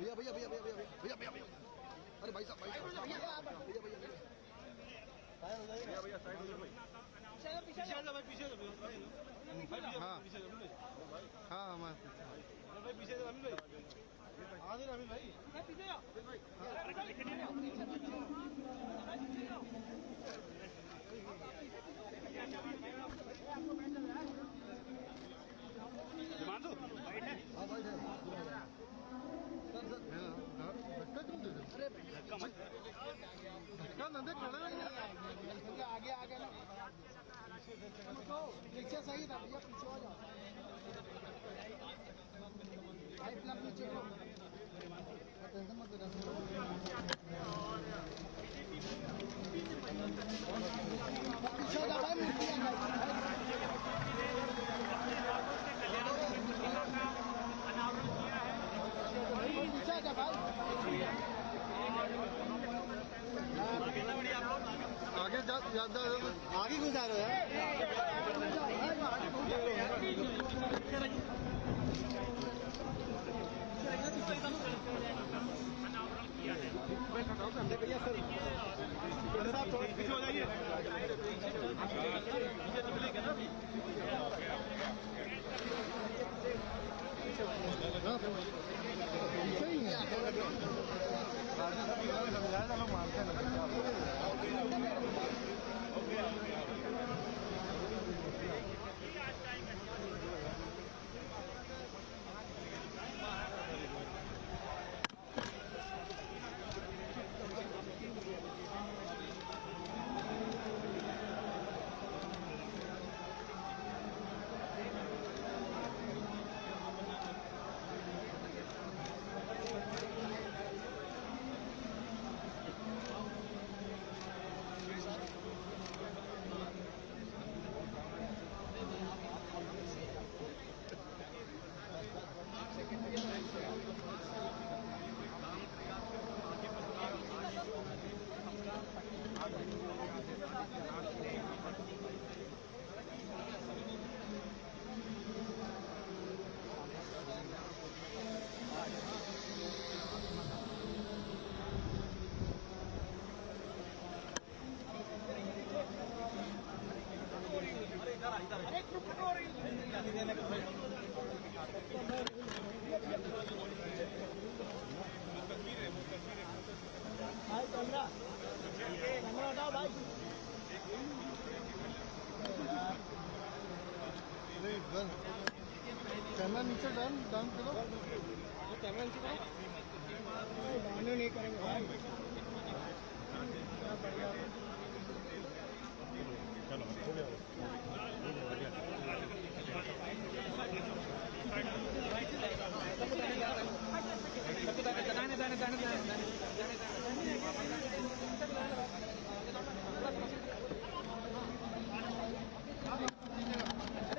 भैया भैया भैया भैया भैया भैया भैया भैया अरे भाई साहब भैया भैया भैया भैया भैया साइड हो जाओ भाई पीछे आ जाओ भाई पीछे हाँ हाँ हमारे भाई पीछे से अमित भाई आ जाओ अमित भाई पीछे आओ हिमांशु वाइट है हाँ वाइट है सर सर धक्का क्यों दे रहे अरे धक्का न दे खड़े आगे आगे ना पीछे सही था भैया पीछे हो जाओ भाई अपना पीछे हो टेंशन मत लेना पीछे हो जाओ भाई आगे ज्यादा आगे गुजारो यार भैया सर पीछे हो जाइए सही है मानते हैं भाई कैमरा हटाओ भाई कैमरा नीचे डाउन करो कैमरा नीचे डाउन नहीं करेंगे भाई बढ़िया चलो हो गया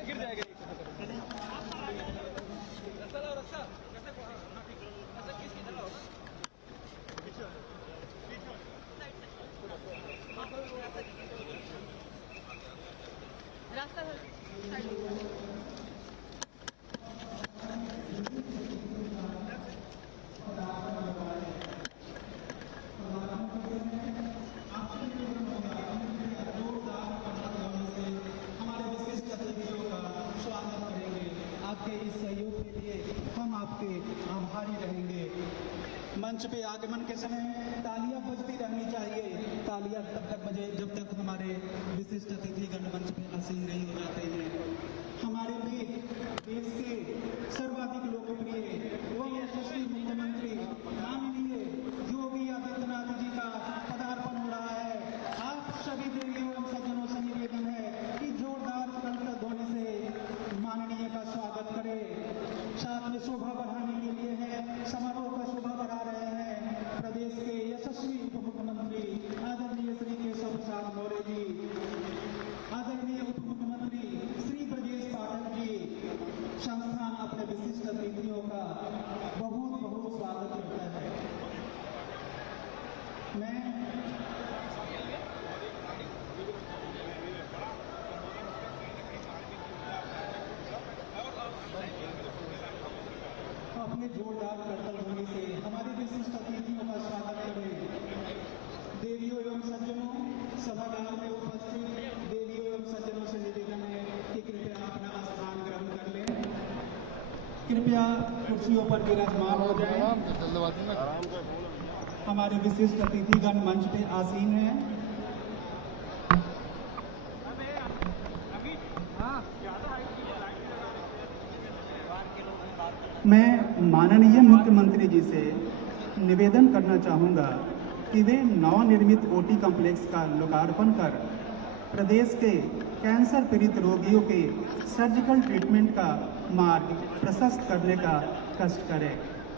गिर जाएगा रास्ता हमारे विशिष्ट अतिथियों का स्वागत करेंगे। आपके इस सहयोग के लिए हम आपके आभारी रहेंगे। मंच पे आगमन के समय तालियां बजती रहनी चाहिए। तालियां तब तक बजे जब तक हमारे विशिष्ट अतिथिगण मंच पे आसीन नहीं हो जाते हैं। हमारे देश के सर्वाधिक लोकप्रिय एवं यशस्वी मुख्यमंत्री माननीय योगी आदित्यनाथ जी का पदार्पण हो रहा है। आप सभी देवियों एवं सज्जनों से निवेदन है कि जोरदार करतब ध्वनि से माननीय का स्वागत करें। साथ में शोभा बढ़ाने के लिए है समारोह का शोभा बढ़ा रहे हैं प्रदेश के यशस्वी उप मुख्यमंत्री आदरणीय श्री केशव प्रसाद मौर्य जी, आदरणीय उप मुख्यमंत्री श्री ब्रजेश पाठक जी, संस्थान अपने विशिष्ट कृपया कुर्सियों पर विराजमान हो जाएं। हमारे विशिष्ट अतिथिगण मंच पे आसीन हैं। मैं माननीय मुख्यमंत्री जी से निवेदन करना चाहूँगा कि वे नवनिर्मित ओटी कॉम्प्लेक्स का लोकार्पण कर प्रदेश के कैंसर पीड़ित रोगियों के सर्जिकल ट्रीटमेंट का मार्ग प्रशस्त करने का कष्ट करें।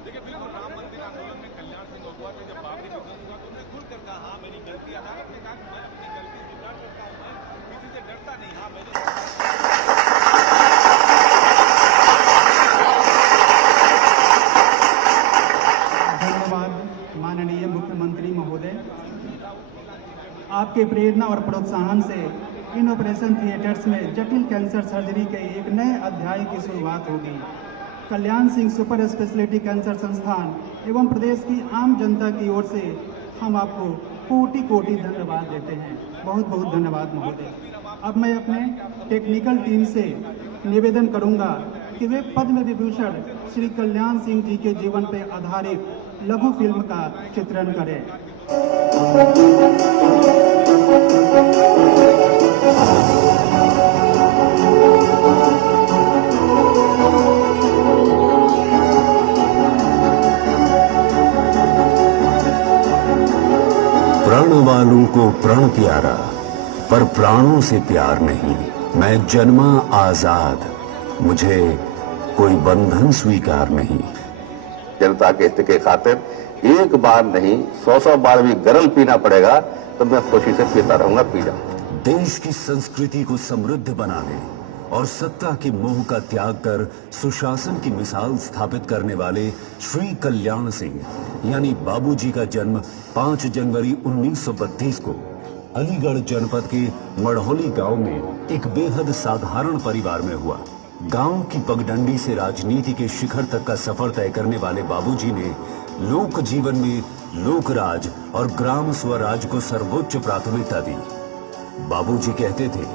देखिए बिल्कुल राम मंदिर आंदोलन में कल्याण सिंह होगुआ ने जब बाबरी मस्जिद हुआ तो उन्होंने खुलकर कहा हाँ मेरी गलती, अदालत ने कहा कि मैं अपनी गलती स्वीकार करता हूँ, मैं किसी से डरता नहीं। हाँ धन्यवाद माननीय मुख्यमंत्री महोदय। आपके प्रेरणा और प्रोत्साहन से इन ऑपरेशन थिएटर्स में जटिल कैंसर सर्जरी के एक नए अध्याय की शुरुआत होगी। कल्याण सिंह सुपर स्पेशलिटी कैंसर संस्थान एवं प्रदेश की आम जनता की ओर से हम आपको कोटि कोटि धन्यवाद देते हैं। बहुत बहुत धन्यवाद महोदय। अब मैं अपने टेक्निकल टीम से निवेदन करूंगा कि वे पद्म विभूषण श्री कल्याण सिंह जी के जीवन पर आधारित लघु फिल्म का चित्रण करें। प्राण वालों को प्राण प्यारा, पर प्राणों से प्यार नहीं। मैं जन्मा आजाद, मुझे कोई बंधन स्वीकार नहीं। जनता के हित के खातिर एक बार नहीं 100 बार भी गरल पीना पड़ेगा तो मैं खुशी से पीता रहूंगा, पी जाऊंगा। देश की संस्कृति को समृद्ध बनाने और सत्ता के मोह का त्याग कर सुशासन की मिसाल स्थापित करने वाले श्री कल्याण सिंह यानी बाबूजी का जन्म 5 जनवरी 1932 को अलीगढ़ जनपद के मढ़ौली गांव में एक बेहद साधारण परिवार में हुआ। गांव की पगडंडी से राजनीति के शिखर तक का सफर तय करने वाले बाबूजी ने लोक जीवन में लोकराज और ग्राम स्वराज को सर्वोच्च प्राथमिकता दी। बाबूजी कहते थे,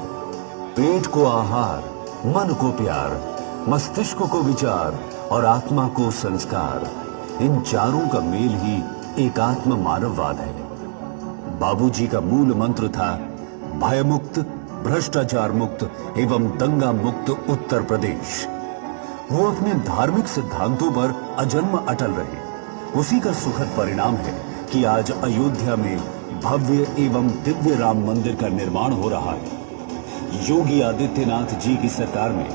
पेट को आहार, मन को प्यार, मस्तिष्क को विचार और आत्मा को संस्कार, इन चारों का मेल ही एकात्म मानववाद है। बाबूजी का मूल मंत्र था भयमुक्त, भ्रष्टाचार मुक्त एवं दंगा मुक्त उत्तर प्रदेश। वो अपने धार्मिक सिद्धांतों पर अजन्म अटल रहे। उसी का सुखद परिणाम है कि आज अयोध्या में भव्य एवं दिव्य राम मंदिर का निर्माण हो रहा है। योगी आदित्यनाथ जी की सरकार में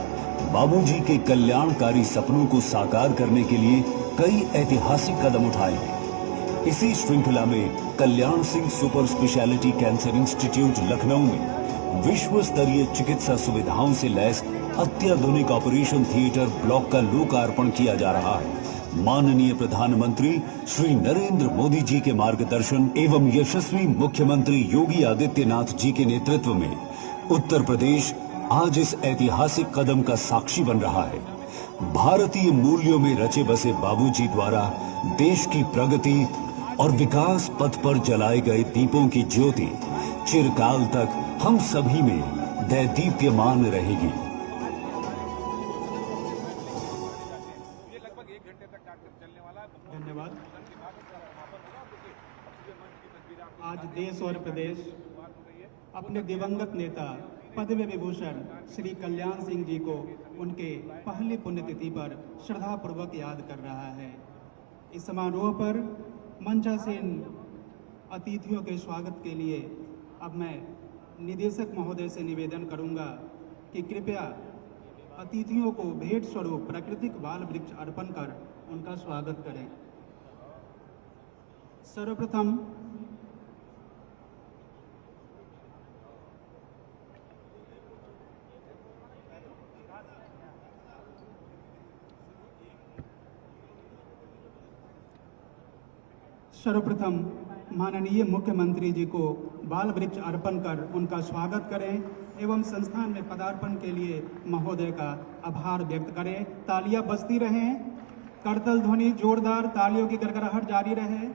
बाबूजी के कल्याणकारी सपनों को साकार करने के लिए कई ऐतिहासिक कदम उठाए हैं। इसी श्रृंखला में Kalyan Singh super speciality cancer institute Lucknow में विश्व स्तरीय चिकित्सा सुविधाओं से लैस अत्याधुनिक ऑपरेशन थिएटर ब्लॉक का लोकार्पण किया जा रहा है। माननीय प्रधानमंत्री श्री नरेंद्र मोदी जी के मार्गदर्शन एवं यशस्वी मुख्यमंत्री योगी आदित्यनाथ जी के नेतृत्व में उत्तर प्रदेश आज इस ऐतिहासिक कदम का साक्षी बन रहा है। भारतीय मूल्यों में रचे बसे बाबूजी द्वारा देश की प्रगति और विकास पथ पर जलाए गए दीपों की ज्योति चिरकाल तक हम सभी में दैदीप्यमान रहेगी। धन्यवाद। आज देश और प्रदेश अपने दिवंगत नेता पद्म विभूषण श्री कल्याण सिंह जी को उनके पहली पुण्यतिथि पर श्रद्धापूर्वक याद कर रहा है। इस समारोह पर मंचासीन अतिथियों के स्वागत के लिए अब मैं निदेशक महोदय से निवेदन करूंगा कि कृपया अतिथियों को भेंट स्वरूप प्राकृतिक बाल वृक्ष अर्पण कर उनका स्वागत करें। सर्वप्रथम माननीय मुख्यमंत्री जी को बाल वृक्ष अर्पण कर उनका स्वागत करें एवं संस्थान में पदार्पण के लिए महोदय का आभार व्यक्त करें। तालियां बजती रहें, करतल ध्वनि जोरदार तालियों की गड़गड़ाहट जारी रहे।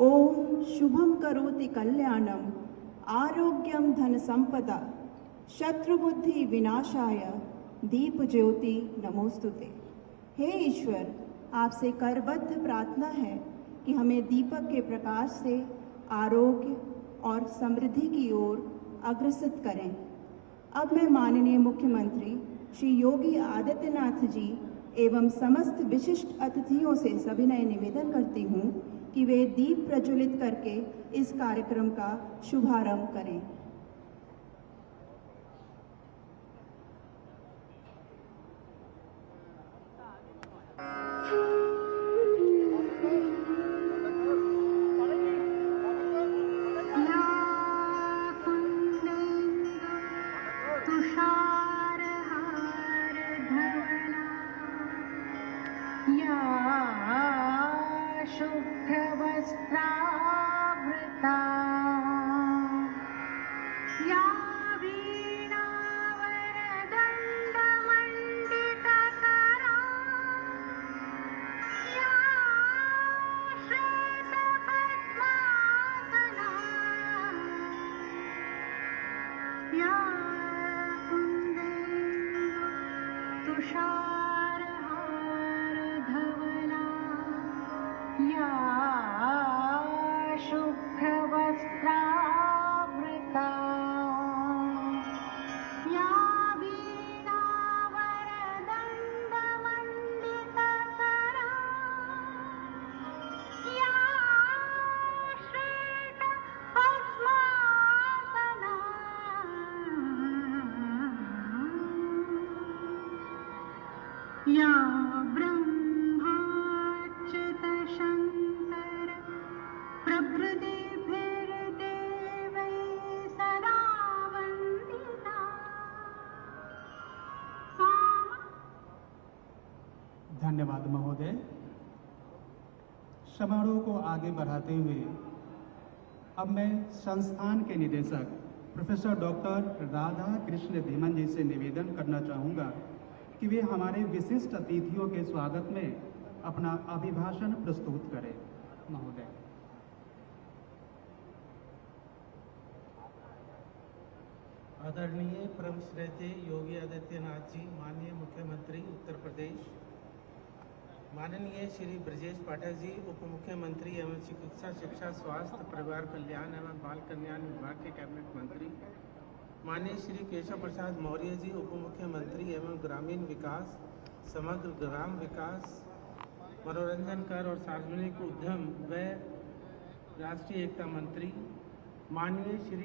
ओम शुभम करोति कल्याणम आरोग्यम धन संपदा शत्रुबुद्धि विनाशाय दीप ज्योति नमोस्तुते। हे ईश्वर, आपसे करबद्ध प्रार्थना है कि हमें दीपक के प्रकाश से आरोग्य और समृद्धि की ओर अग्रसर करें। अब मैं माननीय मुख्यमंत्री श्री योगी आदित्यनाथ जी एवं समस्त विशिष्ट अतिथियों से सविनय निवेदन करती हूँ कि वे दीप प्रज्वलित करके इस कार्यक्रम का शुभारंभ करें। शुभ्रवस्त्रावृता या वीणावरदण्डमण्डितकरा या श्वेतपद्मासना या कुन्देन्दु तुषारहारधवला या शुभ्रवस्त्रावृता या वीणावरदण्डमण्डितकरा या श्वेतपद्मासना या ब्रह्माच्युतशङ्कर प्रभृतिभिर्देवैः सदा वन्दिता सा। धन्यवाद महोदय। समारोह को आगे बढ़ाते हुए अब मैं संस्थान के निदेशक प्रोफेसर डॉक्टर राधा कृष्ण धीमन जी से निवेदन करना चाहूँगा कि वे हमारे विशिष्ट अतिथियों के स्वागत में अपना अभिभाषण प्रस्तुत करें। महोदय। आदरणीय परम श्रद्धेय योगी आदित्यनाथ जी, माननीय मुख्यमंत्री उत्तर प्रदेश, माननीय श्री ब्रजेश पाठक जी, उप मुख्यमंत्री एवं चिकित्सा शिक्षा स्वास्थ्य परिवार कल्याण एवं बाल कल्याण विभाग के कैबिनेट मंत्री, माननीय श्री केशव प्रसाद मौर्य जी, उप मुख्यमंत्री एवं ग्रामीण विकास, समग्र ग्राम विकास, मनोरंजन कर और सार्वजनिक उद्यम व राष्ट्रीय एकता मंत्री, माननीय श्री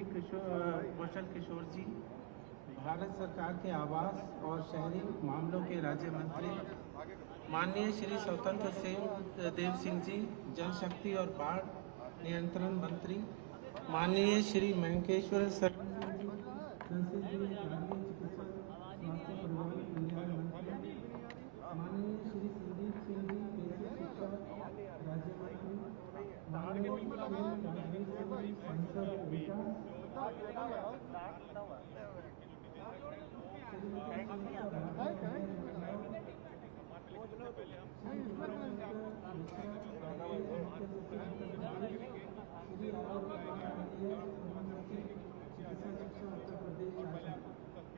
कौशल किशोर जी, भारत सरकार के आवास और शहरी मामलों के राज्य मंत्री, माननीय श्री स्वतंत्र देव सिंह जी, जल शक्ति और बाढ़ नियंत्रण मंत्री, माननीय श्री मंकेश्वर संसदीय कार्य चिकित्सा स्वास्थ्य परिवार कल्याण मंत्री, माननीय श्री संदीप सिंह जी, बेसिक शिक्षा राज्य मंत्री, माननीय श्री राजवीर सिंह जी, सांसद विकास,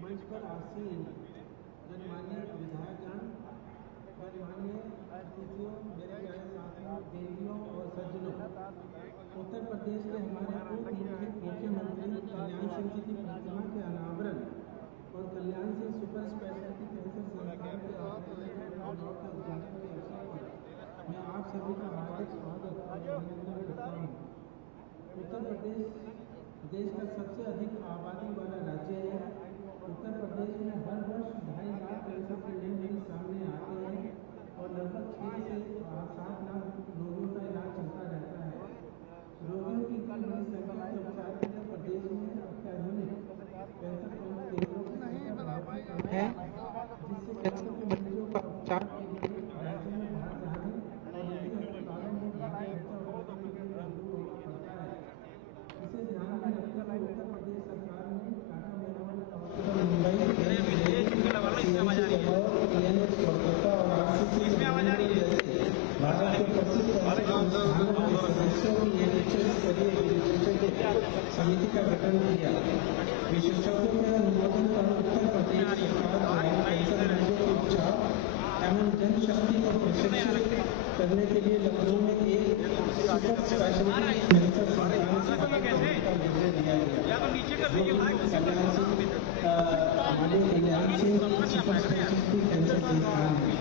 मंच पर आसीन गणमान्य विधायकगण, गणमान्य अतिथियों, मेरे प्यारे साथियों, देवियों और सज्जनों, उत्तर प्रदेश के हमारे पूर्व मुख्यमंत्री कल्याण सिंह जी की प्रतिमा के अनावरण और कल्याण सिंह सुपर स्पेशलिटी कैंसर संस्थान के ऑपरेशन के उद्घाटन के अवसर पर मैं आप सभी का हार्दिक स्वागत और अभिनंदन करता हूँ। उत्तर प्रदेश देश का सबसे अधिक आबादी वाला राज्य है। उत्तर प्रदेश में हर वर्ष 2.5 लाख कैंसर के नए मरीज सामने आते हैं और लगभग 6 से 7 लाख रोगियों का इलाज चलता रहता है। रोगियों की इतनी बड़ी संख्या के उपचार के लिए प्रदेश में अत्याधुनिक कैंसर केंद्रों की संख्या बहुत कम है, जिससे कैंसर के मरीजों का उपचार के लिए राज्य में बाहर जाने और निजी अस्पतालों में भारी खर्चा उठाने के लिए मजबूर होना पड़ता है। इसे ध्यान में रखते हुए उत्तर प्रदेश समिति का गठन किया। विशेषज्ञों के अनुमोदन पर उत्तर प्रदेश सरकार द्वारा कैंसर मरीजों के उपचार एवं जनशक्ति को प्रशिक्षित करने के लिए लखनऊ में एक सुपर स्पेशलिटी कैंसर संस्थान स्थापित करने का निर्णय लिया गया, हमारे कल्याण सिंह सुपर स्पेशलिटी कैंसर संस्थान है।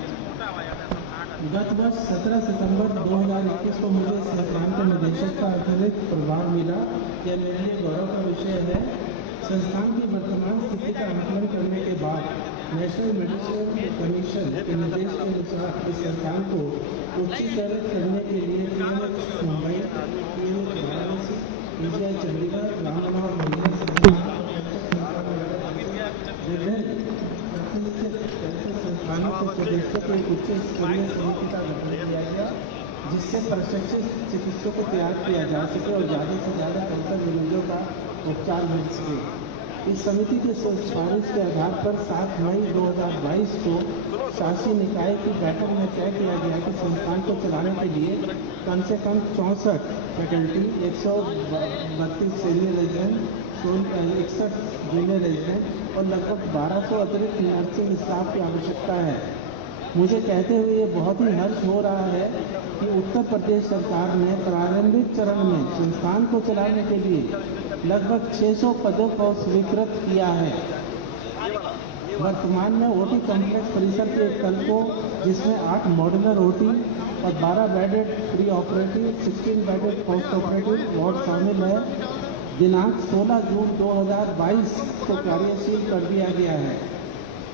गत वर्ष 17 सितंबर 2021 को मुझे संस्थान के निदेशक का अतिरिक्त प्रभार मिला। यह मेरे लिए गौरव का विषय है। संस्थान की वर्तमान स्थिति का आकलन करने के बाद नेशनल मेडिसिन कमीशन के निर्देश के अनुसार इस संस्थान को उच्चीकृत करने के लिए PMH Mumbai, PMH Varanasi, PGI Chandigarh, Rammanohar Lohia संस्थानों के सदस्यों को एक उच्च स्तरीय समिति का गठन किया गया, जिससे प्रशिक्षित चिकित्सकों को तैयार किया जा सके और ज़्यादा से ज़्यादा कैंसर मरीजों का उपचार मिल सके। इस समिति की सिफारिश के आधार पर 7 मई 2022 को शासी निकाय की बैठक में तय किया गया कि संस्थान को चलाने के लिए कम से कम 64 faculty, 132 senior resident, 61 junior resident और लगभग 1200 अतिरिक्त नर्सिंग स्टाफ की आवश्यकता है। मुझे कहते हुए ये बहुत ही हर्ष हो रहा है कि उत्तर प्रदेश सरकार ने प्रारंभिक चरण में संस्थान को चलाने के लिए लगभग 600 पदों को स्वीकृत किया है। वर्तमान में ओटी कॉम्प्लेक्स परिसर के एक तल को, जिसमें 8 मॉड्यूलर ओटी और 12 bedded pre operative, 16 bedded post operative ward शामिल है। दिनांक 16 जून 2022 को कार्यशील कर दिया गया है।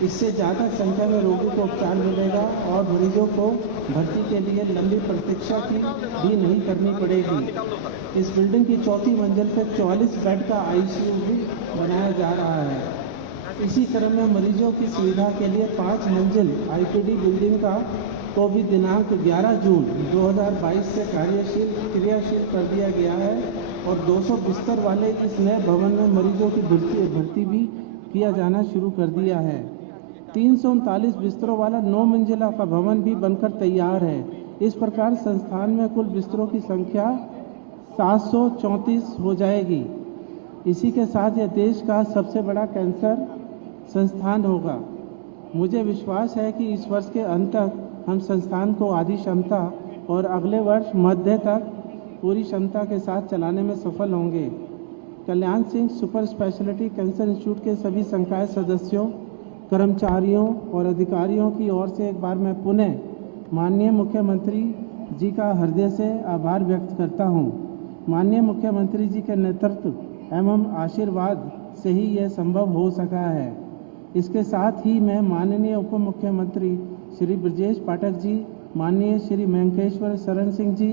इससे ज़्यादा संख्या में रोगी को उपचार मिलेगा और मरीजों को भर्ती के लिए लंबी प्रतीक्षा की भी नहीं करनी पड़ेगी। इस बिल्डिंग की चौथी मंजिल पर 44 बेड का ICU भी बनाया जा रहा है। इसी क्रम में मरीजों की सुविधा के लिए 5 मंजिल IPD बिल्डिंग का को भी दिनांक 11 जून 2022 से क्रियाशील कर दिया गया है और 200 बिस्तर वाले इस नए भवन में मरीजों की भर्ती भी किया जाना शुरू कर दिया है। 339 बिस्तरों वाला 9 मंजिला का भवन भी बनकर तैयार है। इस प्रकार संस्थान में कुल बिस्तरों की संख्या 734 हो जाएगी। इसी के साथ यह देश का सबसे बड़ा कैंसर संस्थान होगा। मुझे विश्वास है कि इस वर्ष के अंत तक हम संस्थान को आधी क्षमता और अगले वर्ष मध्य तक पूरी क्षमता के साथ चलाने में सफल होंगे। Kalyan Singh super speciality cancer institute के सभी संकाय सदस्यों, कर्मचारियों और अधिकारियों की ओर से एक बार मैं पुनः माननीय मुख्यमंत्री जी का हृदय से आभार व्यक्त करता हूं। माननीय मुख्यमंत्री जी के नेतृत्व एवं आशीर्वाद से ही यह संभव हो सका है। इसके साथ ही मैं माननीय उप मुख्यमंत्री श्री ब्रजेश पाठक जी, माननीय श्री वेंकटेश्वर शरण सिंह जी,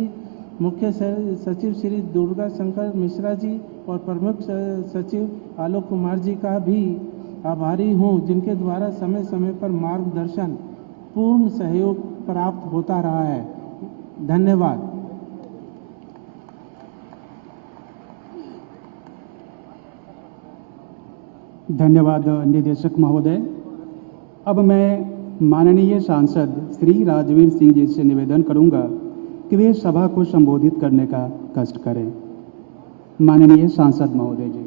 मुख्य सचिव श्री दुर्गा शंकर मिश्रा जी और प्रमुख सचिव आलोक कुमार जी का भी आभारी हूं, जिनके द्वारा समय समय पर मार्गदर्शन, पूर्ण सहयोग प्राप्त होता रहा है। धन्यवाद। धन्यवाद निदेशक महोदय। अब मैं माननीय सांसद श्री राजवीर सिंह जी से निवेदन करूंगा कि वे सभा को संबोधित करने का कष्ट करें। माननीय सांसद महोदय जी।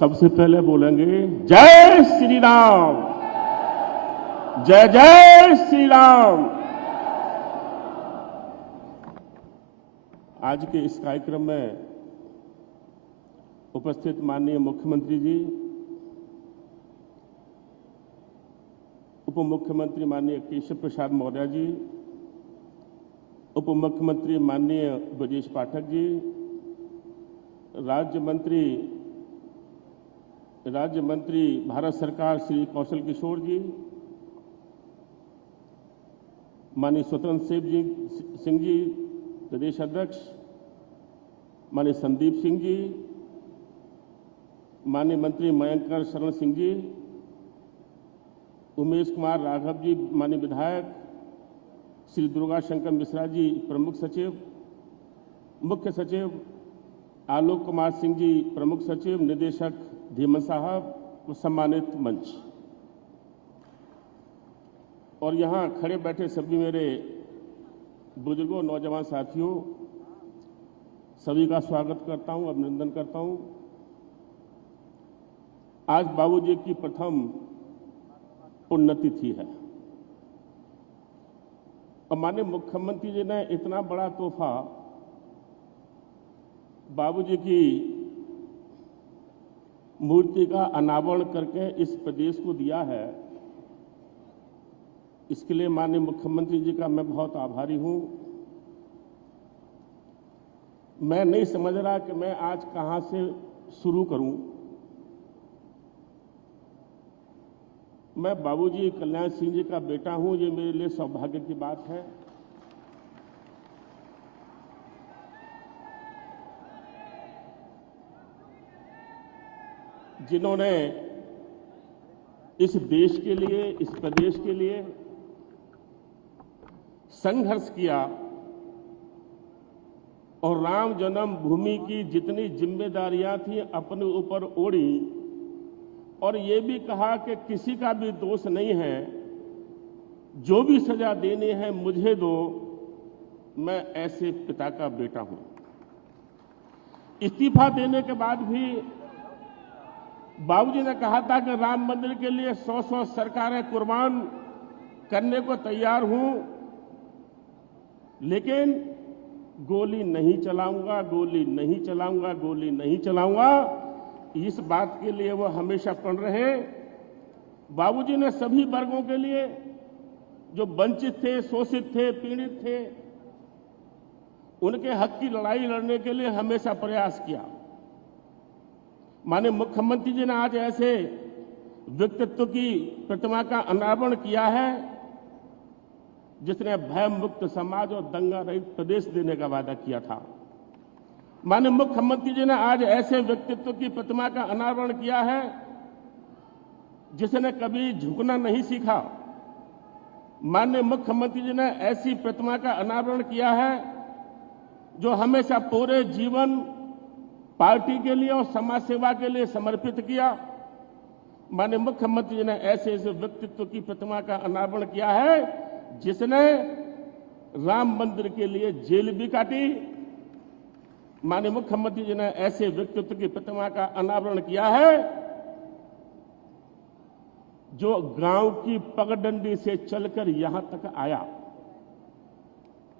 सबसे पहले बोलेंगे जय श्री राम, जय जय श्री राम। आज के इस कार्यक्रम में उपस्थित माननीय मुख्यमंत्री जी, उप मुख्यमंत्री माननीय केशव प्रसाद मौर्य जी, उप मुख्यमंत्री माननीय ब्रजेश पाठक जी, राज्य मंत्री भारत सरकार श्री कौशल किशोर जी, माननीय स्वतंत्र सिंह जी प्रदेश अध्यक्ष, माननीय संदीप सिंह जी, माननीय मंत्री मयंकर शरण सिंह जी, उमेश कुमार राघव जी माननीय विधायक, श्री दुर्गा शंकर मिश्रा जी प्रमुख सचिव, मुख्य सचिव आलोक कुमार सिंह जी प्रमुख सचिव, निदेशक धीमन साहब, सम्मानित मंच और यहाँ खड़े बैठे सभी मेरे बुजुर्गों, नौजवान साथियों, सभी का स्वागत करता हूं, अभिनंदन करता हूं। आज बाबूजी की प्रथम पुण्यतिथि है और माननीय मुख्यमंत्री जी ने इतना बड़ा तोहफा बाबूजी की मूर्ति का अनावरण करके इस प्रदेश को दिया है। इसके लिए माननीय मुख्यमंत्री जी का मैं बहुत आभारी हूं। मैं नहीं समझ रहा कि मैं आज कहां से शुरू करूं। मैं बाबूजी कल्याण सिंह जी का बेटा हूं, ये मेरे लिए सौभाग्य की बात है। जिन्होंने इस देश के लिए, इस प्रदेश के लिए संघर्ष किया और राम जन्मभूमि की जितनी जिम्मेदारियां थी अपने ऊपर ओढ़ी और ये भी कहा कि किसी का भी दोष नहीं है, जो भी सजा देनी है मुझे दो, मैं ऐसे पिता का बेटा हूं। इस्तीफा देने के बाद भी बाबूजी ने कहा था कि राम मंदिर के लिए 100 सरकारें कुर्बान करने को तैयार हूं, लेकिन गोली नहीं चलाऊंगा, गोली नहीं चलाऊंगा, गोली नहीं चलाऊंगा। इस बात के लिए वो हमेशा प्रण रहे। बाबूजी ने सभी वर्गों के लिए, जो वंचित थे, शोषित थे, पीड़ित थे, उनके हक की लड़ाई लड़ने के लिए हमेशा प्रयास किया। माननीय मुख्यमंत्री जी ने आज ऐसे व्यक्तित्व की प्रतिमा का अनावरण किया है जिसने भय मुक्त समाज और दंगा रहित प्रदेश देने का वादा किया था। माननीय मुख्यमंत्री जी ने आज ऐसे व्यक्तित्व की प्रतिमा का अनावरण किया है जिसने कभी झुकना नहीं सीखा। माननीय मुख्यमंत्री जी ने ऐसी प्रतिमा का अनावरण किया है जो हमेशा पूरे जीवन पार्टी के लिए और समाज सेवा के लिए समर्पित किया। माननीय मुख्यमंत्री जी ने ऐसे ऐसे व्यक्तित्व की प्रतिमा का अनावरण किया है जिसने राम मंदिर के लिए जेल भी काटी। माननीय मुख्यमंत्री जी ने ऐसे व्यक्तित्व की प्रतिमा का अनावरण किया है जो गांव की पगडंडी से चलकर यहां तक आया।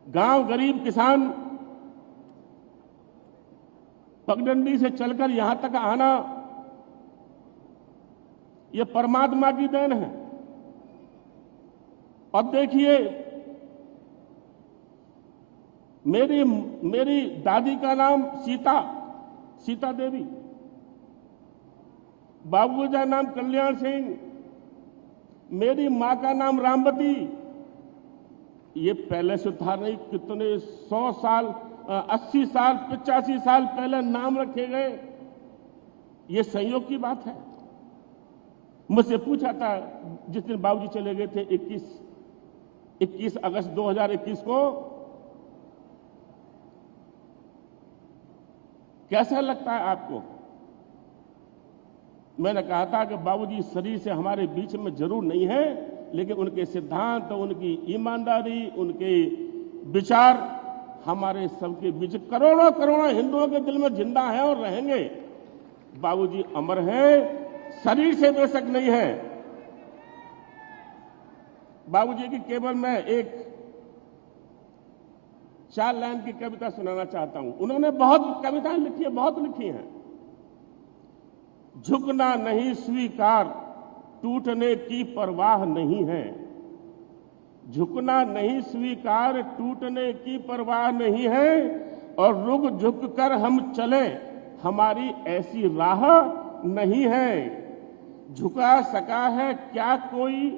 गांव गरीब किसान पगडंडी से चलकर यहां तक आना, यह परमात्मा की देन है। अब देखिए, मेरी दादी का नाम सीता देवी, बाबूजी का नाम कल्याण सिंह, मेरी मां का नाम रामवती। ये पहले से था नहीं, कितने 100 साल, 80 साल, 85 साल पहले नाम रखे गए। ये संयोग की बात है। मुझसे पूछा था जिस दिन बाबूजी चले गए थे 21 अगस्त 2021 को, कैसा लगता है आपको? मैंने कहा था कि बाबूजी शरीर से हमारे बीच में जरूर नहीं है, लेकिन उनके सिद्धांत, उनकी ईमानदारी, उनके विचार हमारे सबके बीच करोड़ों करोड़ों हिंदुओं के दिल में जिंदा है और रहेंगे। बाबूजी अमर हैं, शरीर से बेशक नहीं है। बाबूजी की केवल मैं एक 4 लाइन की कविता सुनाना चाहता हूं। उन्होंने बहुत कविताएं लिखी है, बहुत लिखी हैं। झुकना नहीं स्वीकार, टूटने की परवाह नहीं है। झुकना नहीं स्वीकार, टूटने की परवाह नहीं है, और रुक झुक कर हम चले, हमारी ऐसी राह नहीं है। झुका सका है क्या कोई,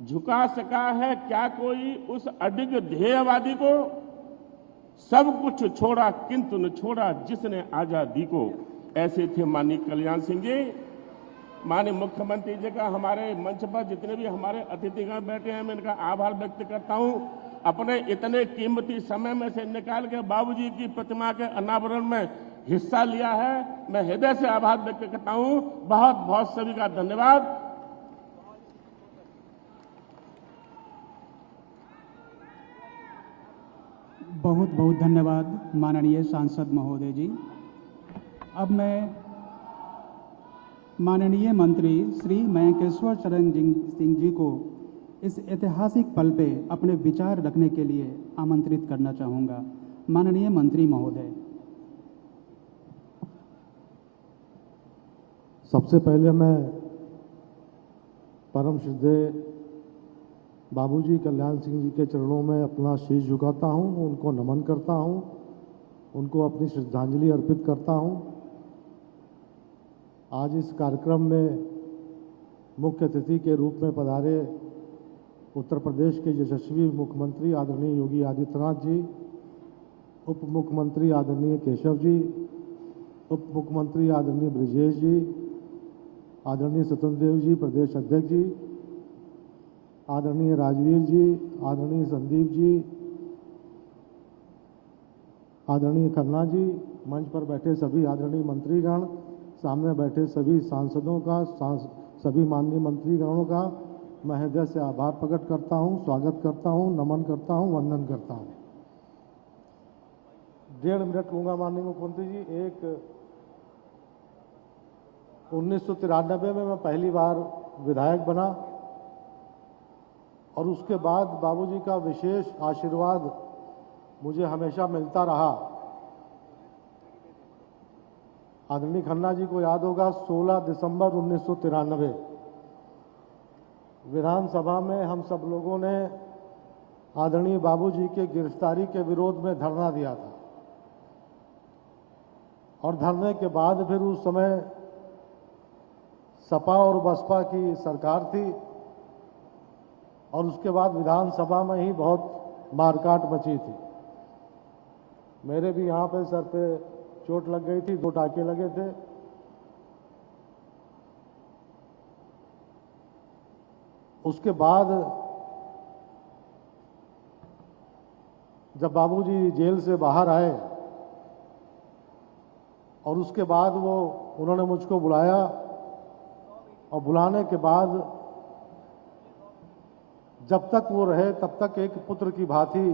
झुका सका है क्या कोई उस अडिग ध्येयवादी को? सब कुछ छोड़ा किंतु न छोड़ा जिसने आजादी को। ऐसे थे माननीय कल्याण सिंह जी। माननीय मुख्यमंत्री जी का हमारे मंच पर जितने भी हमारे अतिथिगण बैठे हैं, मैं इनका आभार व्यक्त करता हूं। अपने इतने कीमती समय में से निकाल के बाबूजी की प्रतिमा के अनावरण में हिस्सा लिया है। मैं हृदय से आभार व्यक्त करता हूं। बहुत बहुत सभी का धन्यवाद। बहुत बहुत धन्यवाद माननीय सांसद महोदय जी। अब मैं माननीय मंत्री श्री मयंकेश्वर चरण सिंह जी को इस ऐतिहासिक पल पे अपने विचार रखने के लिए आमंत्रित करना चाहूँगा। माननीय मंत्री महोदय। सबसे पहले मैं परम श्रद्धेय बाबूजी कल्याण सिंह जी के चरणों में अपना शीश झुकाता हूं, उनको नमन करता हूं, उनको अपनी श्रद्धांजलि अर्पित करता हूं। आज इस कार्यक्रम में मुख्य अतिथि के रूप में पधारे उत्तर प्रदेश के यशस्वी मुख्यमंत्री आदरणीय योगी आदित्यनाथ जी, उप मुख्यमंत्री आदरणीय केशव जी, उप मुख्यमंत्री आदरणीय ब्रजेश जी, आदरणीय स्वतंत्र देव जी प्रदेश अध्यक्ष जी, आदरणीय राजवीर जी, आदरणीय संदीप जी, आदरणीय खन्ना जी, मंच पर बैठे सभी आदरणीय मंत्रीगण, सामने बैठे सभी सांसदों का, सभी माननीय मंत्रीगणों का मैं हृदय से आभार प्रकट करता हूं, स्वागत करता हूं, नमन करता हूं, वंदन करता हूं। 1.5 मिनट लूंगा माननीय मुख्यमंत्री जी। 1993 में मैं पहली बार विधायक बना और उसके बाद बाबूजी का विशेष आशीर्वाद मुझे हमेशा मिलता रहा। आदरणीय खन्ना जी को याद होगा 16 दिसंबर 1993 विधानसभा में हम सब लोगों ने आदरणीय बाबूजी के गिरफ्तारी के विरोध में धरना दिया था और धरने के बाद फिर उस समय सपा और बसपा की सरकार थी और उसके बाद विधानसभा में ही बहुत मारकाट मची थी। मेरे भी यहाँ पे सर पे चोट लग गई थी, 2 टाके लगे थे। उसके बाद जब बाबूजी जेल से बाहर आए और उसके बाद उन्होंने मुझको बुलाया और बुलाने के बाद जब तक वो रहे तब तक एक पुत्र की भांति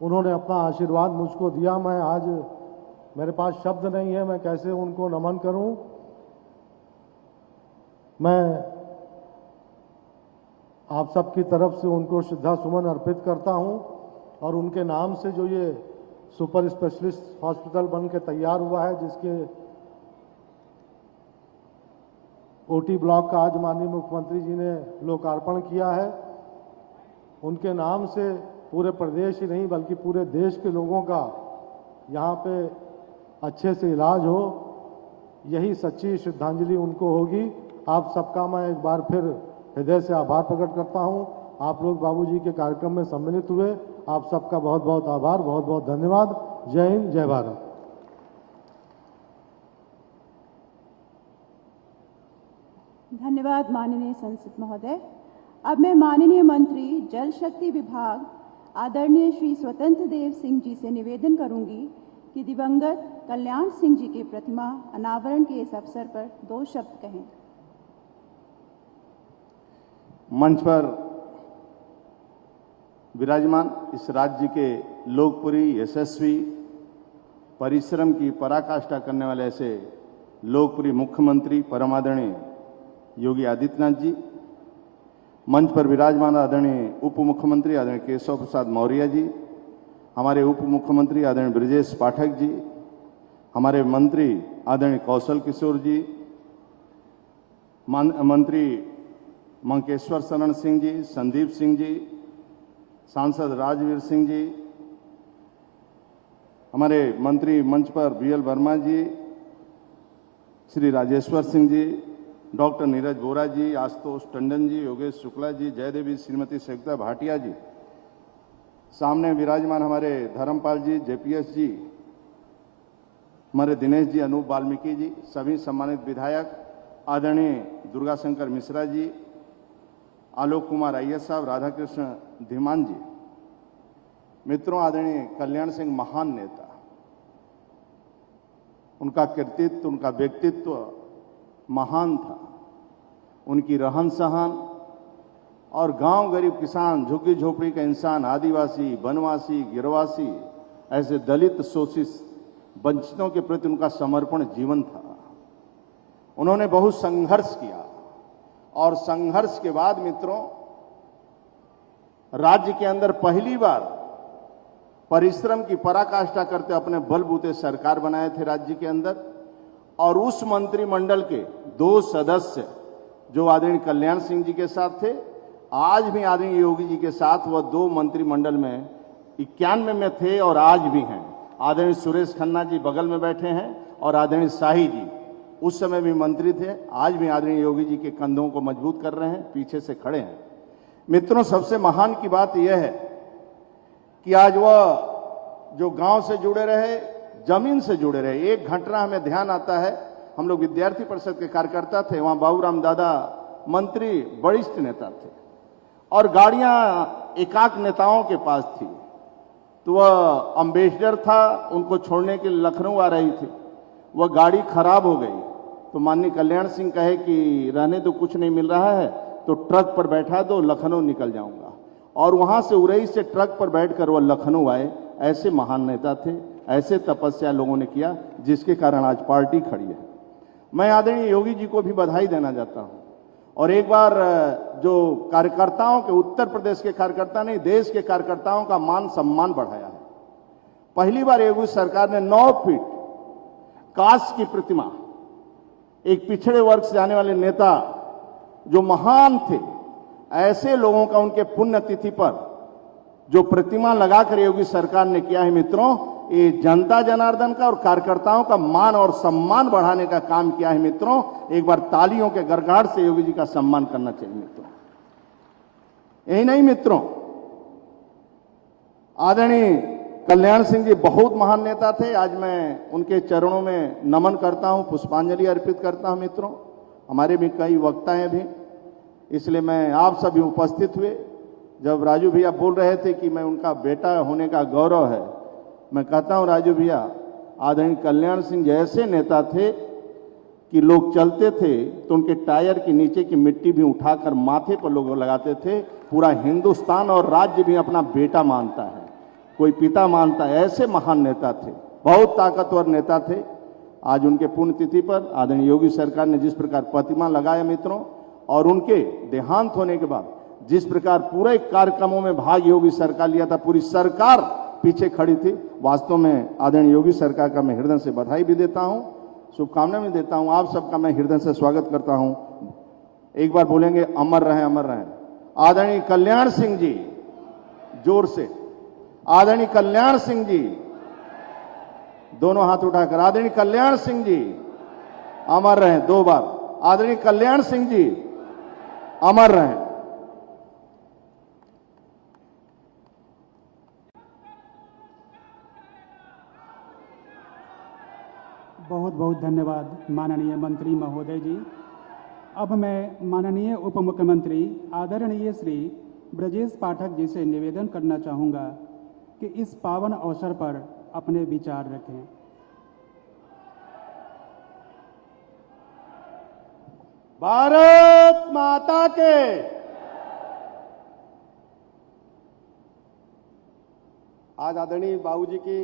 उन्होंने अपना आशीर्वाद मुझको दिया। मैं आज मेरे पास शब्द नहीं है, मैं कैसे उनको नमन करूं। मैं आप सबकी तरफ से उनको श्रद्धा सुमन अर्पित करता हूं और उनके नाम से जो ये सुपर स्पेशलिस्ट हॉस्पिटल बन के तैयार हुआ है, जिसके ओटी ब्लॉक का आज माननीय मुख्यमंत्री जी ने लोकार्पण किया है, उनके नाम से पूरे प्रदेश ही नहीं बल्कि पूरे देश के लोगों का यहाँ पे अच्छे से इलाज हो, यही सच्ची श्रद्धांजलि उनको होगी। आप सबका मैं एक बार फिर हृदय से आभार प्रकट करता हूँ। आप लोग बाबूजी के कार्यक्रम में सम्मिलित हुए, आप सबका बहुत बहुत आभार, बहुत बहुत धन्यवाद। जय हिंद, जय भारत। धन्यवाद माननीय संसद महोदय। अब मैं माननीय मंत्री जल शक्ति विभाग आदरणीय श्री स्वतंत्र देव सिंह जी से निवेदन करूंगी कि दिवंगत कल्याण सिंह जी की प्रतिमा अनावरण के इस अवसर पर 2 शब्द कहें। मंच पर विराजमान इस राज्य के लोकप्रिय, यशस्वी, परिश्रम की पराकाष्ठा करने वाले ऐसे लोकप्रिय मुख्यमंत्री परम आदरणीय योगी आदित्यनाथ जी, मंच पर विराजमान आदरणीय उप मुख्यमंत्री आदरणीय केशव प्रसाद मौर्य जी, हमारे उप मुख्यमंत्री आदरणीय ब्रजेश पाठक जी, हमारे मंत्री आदरणीय कौशल किशोर जी, मंत्री मंकेश्वर शरण सिंह जी, संदीप सिंह जी, सांसद राजवीर सिंह जी, हमारे मंत्री मंच पर बीएल वर्मा जी, श्री राजेश्वर सिंह जी, डॉक्टर नीरज बोरा जी, आशुतोष टंडन जी, योगेश शुक्ला जी, जयदेवी श्रीमती संयुक्ता भाटिया जी, सामने विराजमान हमारे धर्मपाल जी, जेपीएस जी, हमारे दिनेश जी, अनूप वाल्मीकि जी, सभी सम्मानित विधायक, आदरणीय दुर्गाशंकर मिश्रा जी, आलोक कुमार अय्यर साहब, राधाकृष्ण धीमान जी, मित्रों, आदरणीय कल्याण सिंह महान नेता, उनका कृतित्व, उनका व्यक्तित्व महान था। उनकी रहन सहन, और गांव गरीब किसान, झुग्गी झोपड़ी का इंसान, आदिवासी, वनवासी, गिरवासी, ऐसे दलित, शोषित, वंचितों के प्रति उनका समर्पण जीवन था। उन्होंने बहुत संघर्ष किया और संघर्ष के बाद मित्रों राज्य के अंदर पहली बार परिश्रम की पराकाष्ठा करते अपने बलबूते सरकार बनाए थे राज्य के अंदर। और उस मंत्रिमंडल के 2 सदस्य जो आदरणीय कल्याण सिंह जी के साथ थे, आज भी आदरणीय योगी जी के साथ वह 2 मंत्रिमंडल में 91 में थे और आज भी हैं। आदरणीय सुरेश खन्ना जी बगल में बैठे हैं और आदरणीय शाही जी उस समय भी मंत्री थे, आज भी आदरणीय योगी जी के कंधों को मजबूत कर रहे हैं, पीछे से खड़े हैं। मित्रों, सबसे महान की बात यह है कि आज वह जो गांव से जुड़े रहे, जमीन से जुड़े रहे। एक घटना हमें ध्यान आता है, हम लोग विद्यार्थी परिषद के कार्यकर्ता थे, वहां बाबूराम दादा मंत्री वरिष्ठ नेता थे और गाड़ियां एकाक नेताओं के पास थी। तो वह अम्बेसडर था, उनको छोड़ने के लिए लखनऊ आ रही थी, वह गाड़ी खराब हो गई। तो माननीय कल्याण सिंह कहे कि रहने तो कुछ नहीं मिल रहा है तो ट्रक पर बैठा दो, लखनऊ निकल जाऊंगा। और वहां से उरई से ट्रक पर बैठकर वह लखनऊ आए। ऐसे महान नेता थे, ऐसे तपस्या लोगों ने किया जिसके कारण आज पार्टी खड़ी है। मैं आदरणीय योगी जी को भी बधाई देना चाहता हूं और एक बार जो कार्यकर्ताओं के, उत्तर प्रदेश के कार्यकर्ता नहीं देश के कार्यकर्ताओं का मान सम्मान बढ़ाया है। पहली बार योगी सरकार ने 9 फीट कांस्य की प्रतिमा, एक पिछड़े वर्ग से आने वाले नेता जो महान थे, ऐसे लोगों का उनके पुण्यतिथि पर जो प्रतिमा लगाकर योगी सरकार ने किया है मित्रों, ये जनता जनार्दन का और कार्यकर्ताओं का मान और सम्मान बढ़ाने का काम किया है मित्रों। एक बार तालियों के गड़गड़ाहट से योगी जी का सम्मान करना चाहिए मित्रों। यही नहीं मित्रों, आदरणीय कल्याण सिंह जी बहुत महान नेता थे। आज मैं उनके चरणों में नमन करता हूं, पुष्पांजलि अर्पित करता हूं मित्रों। हमारे भी कई वक्ता हैं भी, इसलिए मैं आप सभी उपस्थित हुए। जब राजू भैया बोल रहे थे कि मैं उनका बेटा होने का गौरव है, मैं कहता हूं राजू भैया, आदरणीय कल्याण सिंह जैसे नेता थे कि लोग चलते थे तो उनके टायर के नीचे की मिट्टी भी उठाकर माथे पर लोग लगाते थे। पूरा हिंदुस्तान और राज्य भी अपना बेटा मानता है, कोई पिता मानता है। ऐसे महान नेता थे, बहुत ताकतवर नेता थे। आज उनके पुण्यतिथि पर आदरणीय योगी सरकार ने जिस प्रकार प्रतिमा लगाया मित्रों, और उनके देहांत होने के बाद जिस प्रकार पूरे कार्यक्रमों में भाग योगी सरकार लिया था, पूरी सरकार पीछे खड़ी थी। वास्तव में आदरणीय योगी सरकार का मैं हृदय से बधाई भी देता हूं, शुभकामना भी देता हूं। आप सबका मैं हृदय से स्वागत करता हूं। एक बार बोलेंगे अमर रहें, अमर रहें। आदरणीय कल्याण सिंह जी, जोर से आदरणीय कल्याण सिंह जी, दोनों हाथ उठाकर आदरणीय कल्याण सिंह जी अमर रहें। 2 बार आदरणीय कल्याण सिंह जी अमर रहें। बहुत बहुत धन्यवाद माननीय मंत्री महोदय जी। अब मैं माननीय उप मुख्यमंत्री आदरणीय श्री ब्रजेश पाठक जी से निवेदन करना चाहूँगा कि इस पावन अवसर पर अपने विचार रखें। भारत माता के आज आदरणीय बाबूजी की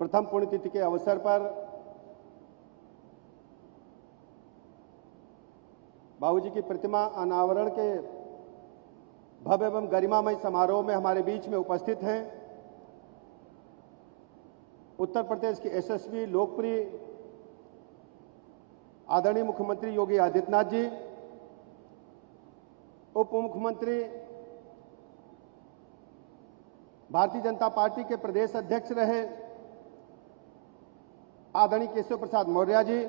प्रथम पुण्यतिथि के अवसर पर बाबूजी की प्रतिमा अनावरण के भव्य एवं गरिमामय समारोह में हमारे बीच में उपस्थित हैं उत्तर प्रदेश के यशस्वी लोकप्रिय आदरणीय मुख्यमंत्री योगी आदित्यनाथ जी, उप मुख्यमंत्री भारतीय जनता पार्टी के प्रदेश अध्यक्ष रहे आदरणीय केशव प्रसाद मौर्य जी,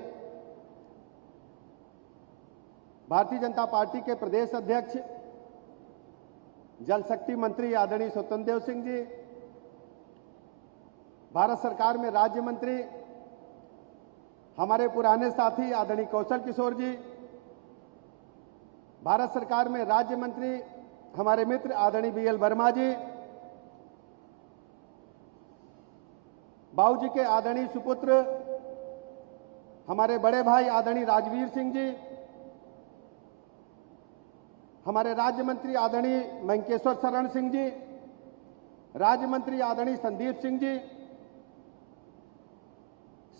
भारतीय जनता पार्टी के प्रदेश अध्यक्ष जल शक्ति मंत्री आदरणीय स्वतंत्र देव सिंह जी, भारत सरकार में राज्य मंत्री हमारे पुराने साथी आदरणीय कौशल किशोर जी, भारत सरकार में राज्य मंत्री हमारे मित्र आदरणीय बीएल वर्मा जी, बाबूजी के आदरणीय सुपुत्र हमारे बड़े भाई आदरणीय राजवीर सिंह जी, हमारे राज्य मंत्री आदरणीय मंकेश्वर शरण सिंह जी, राज्य मंत्री आदरणीय संदीप सिंह जी,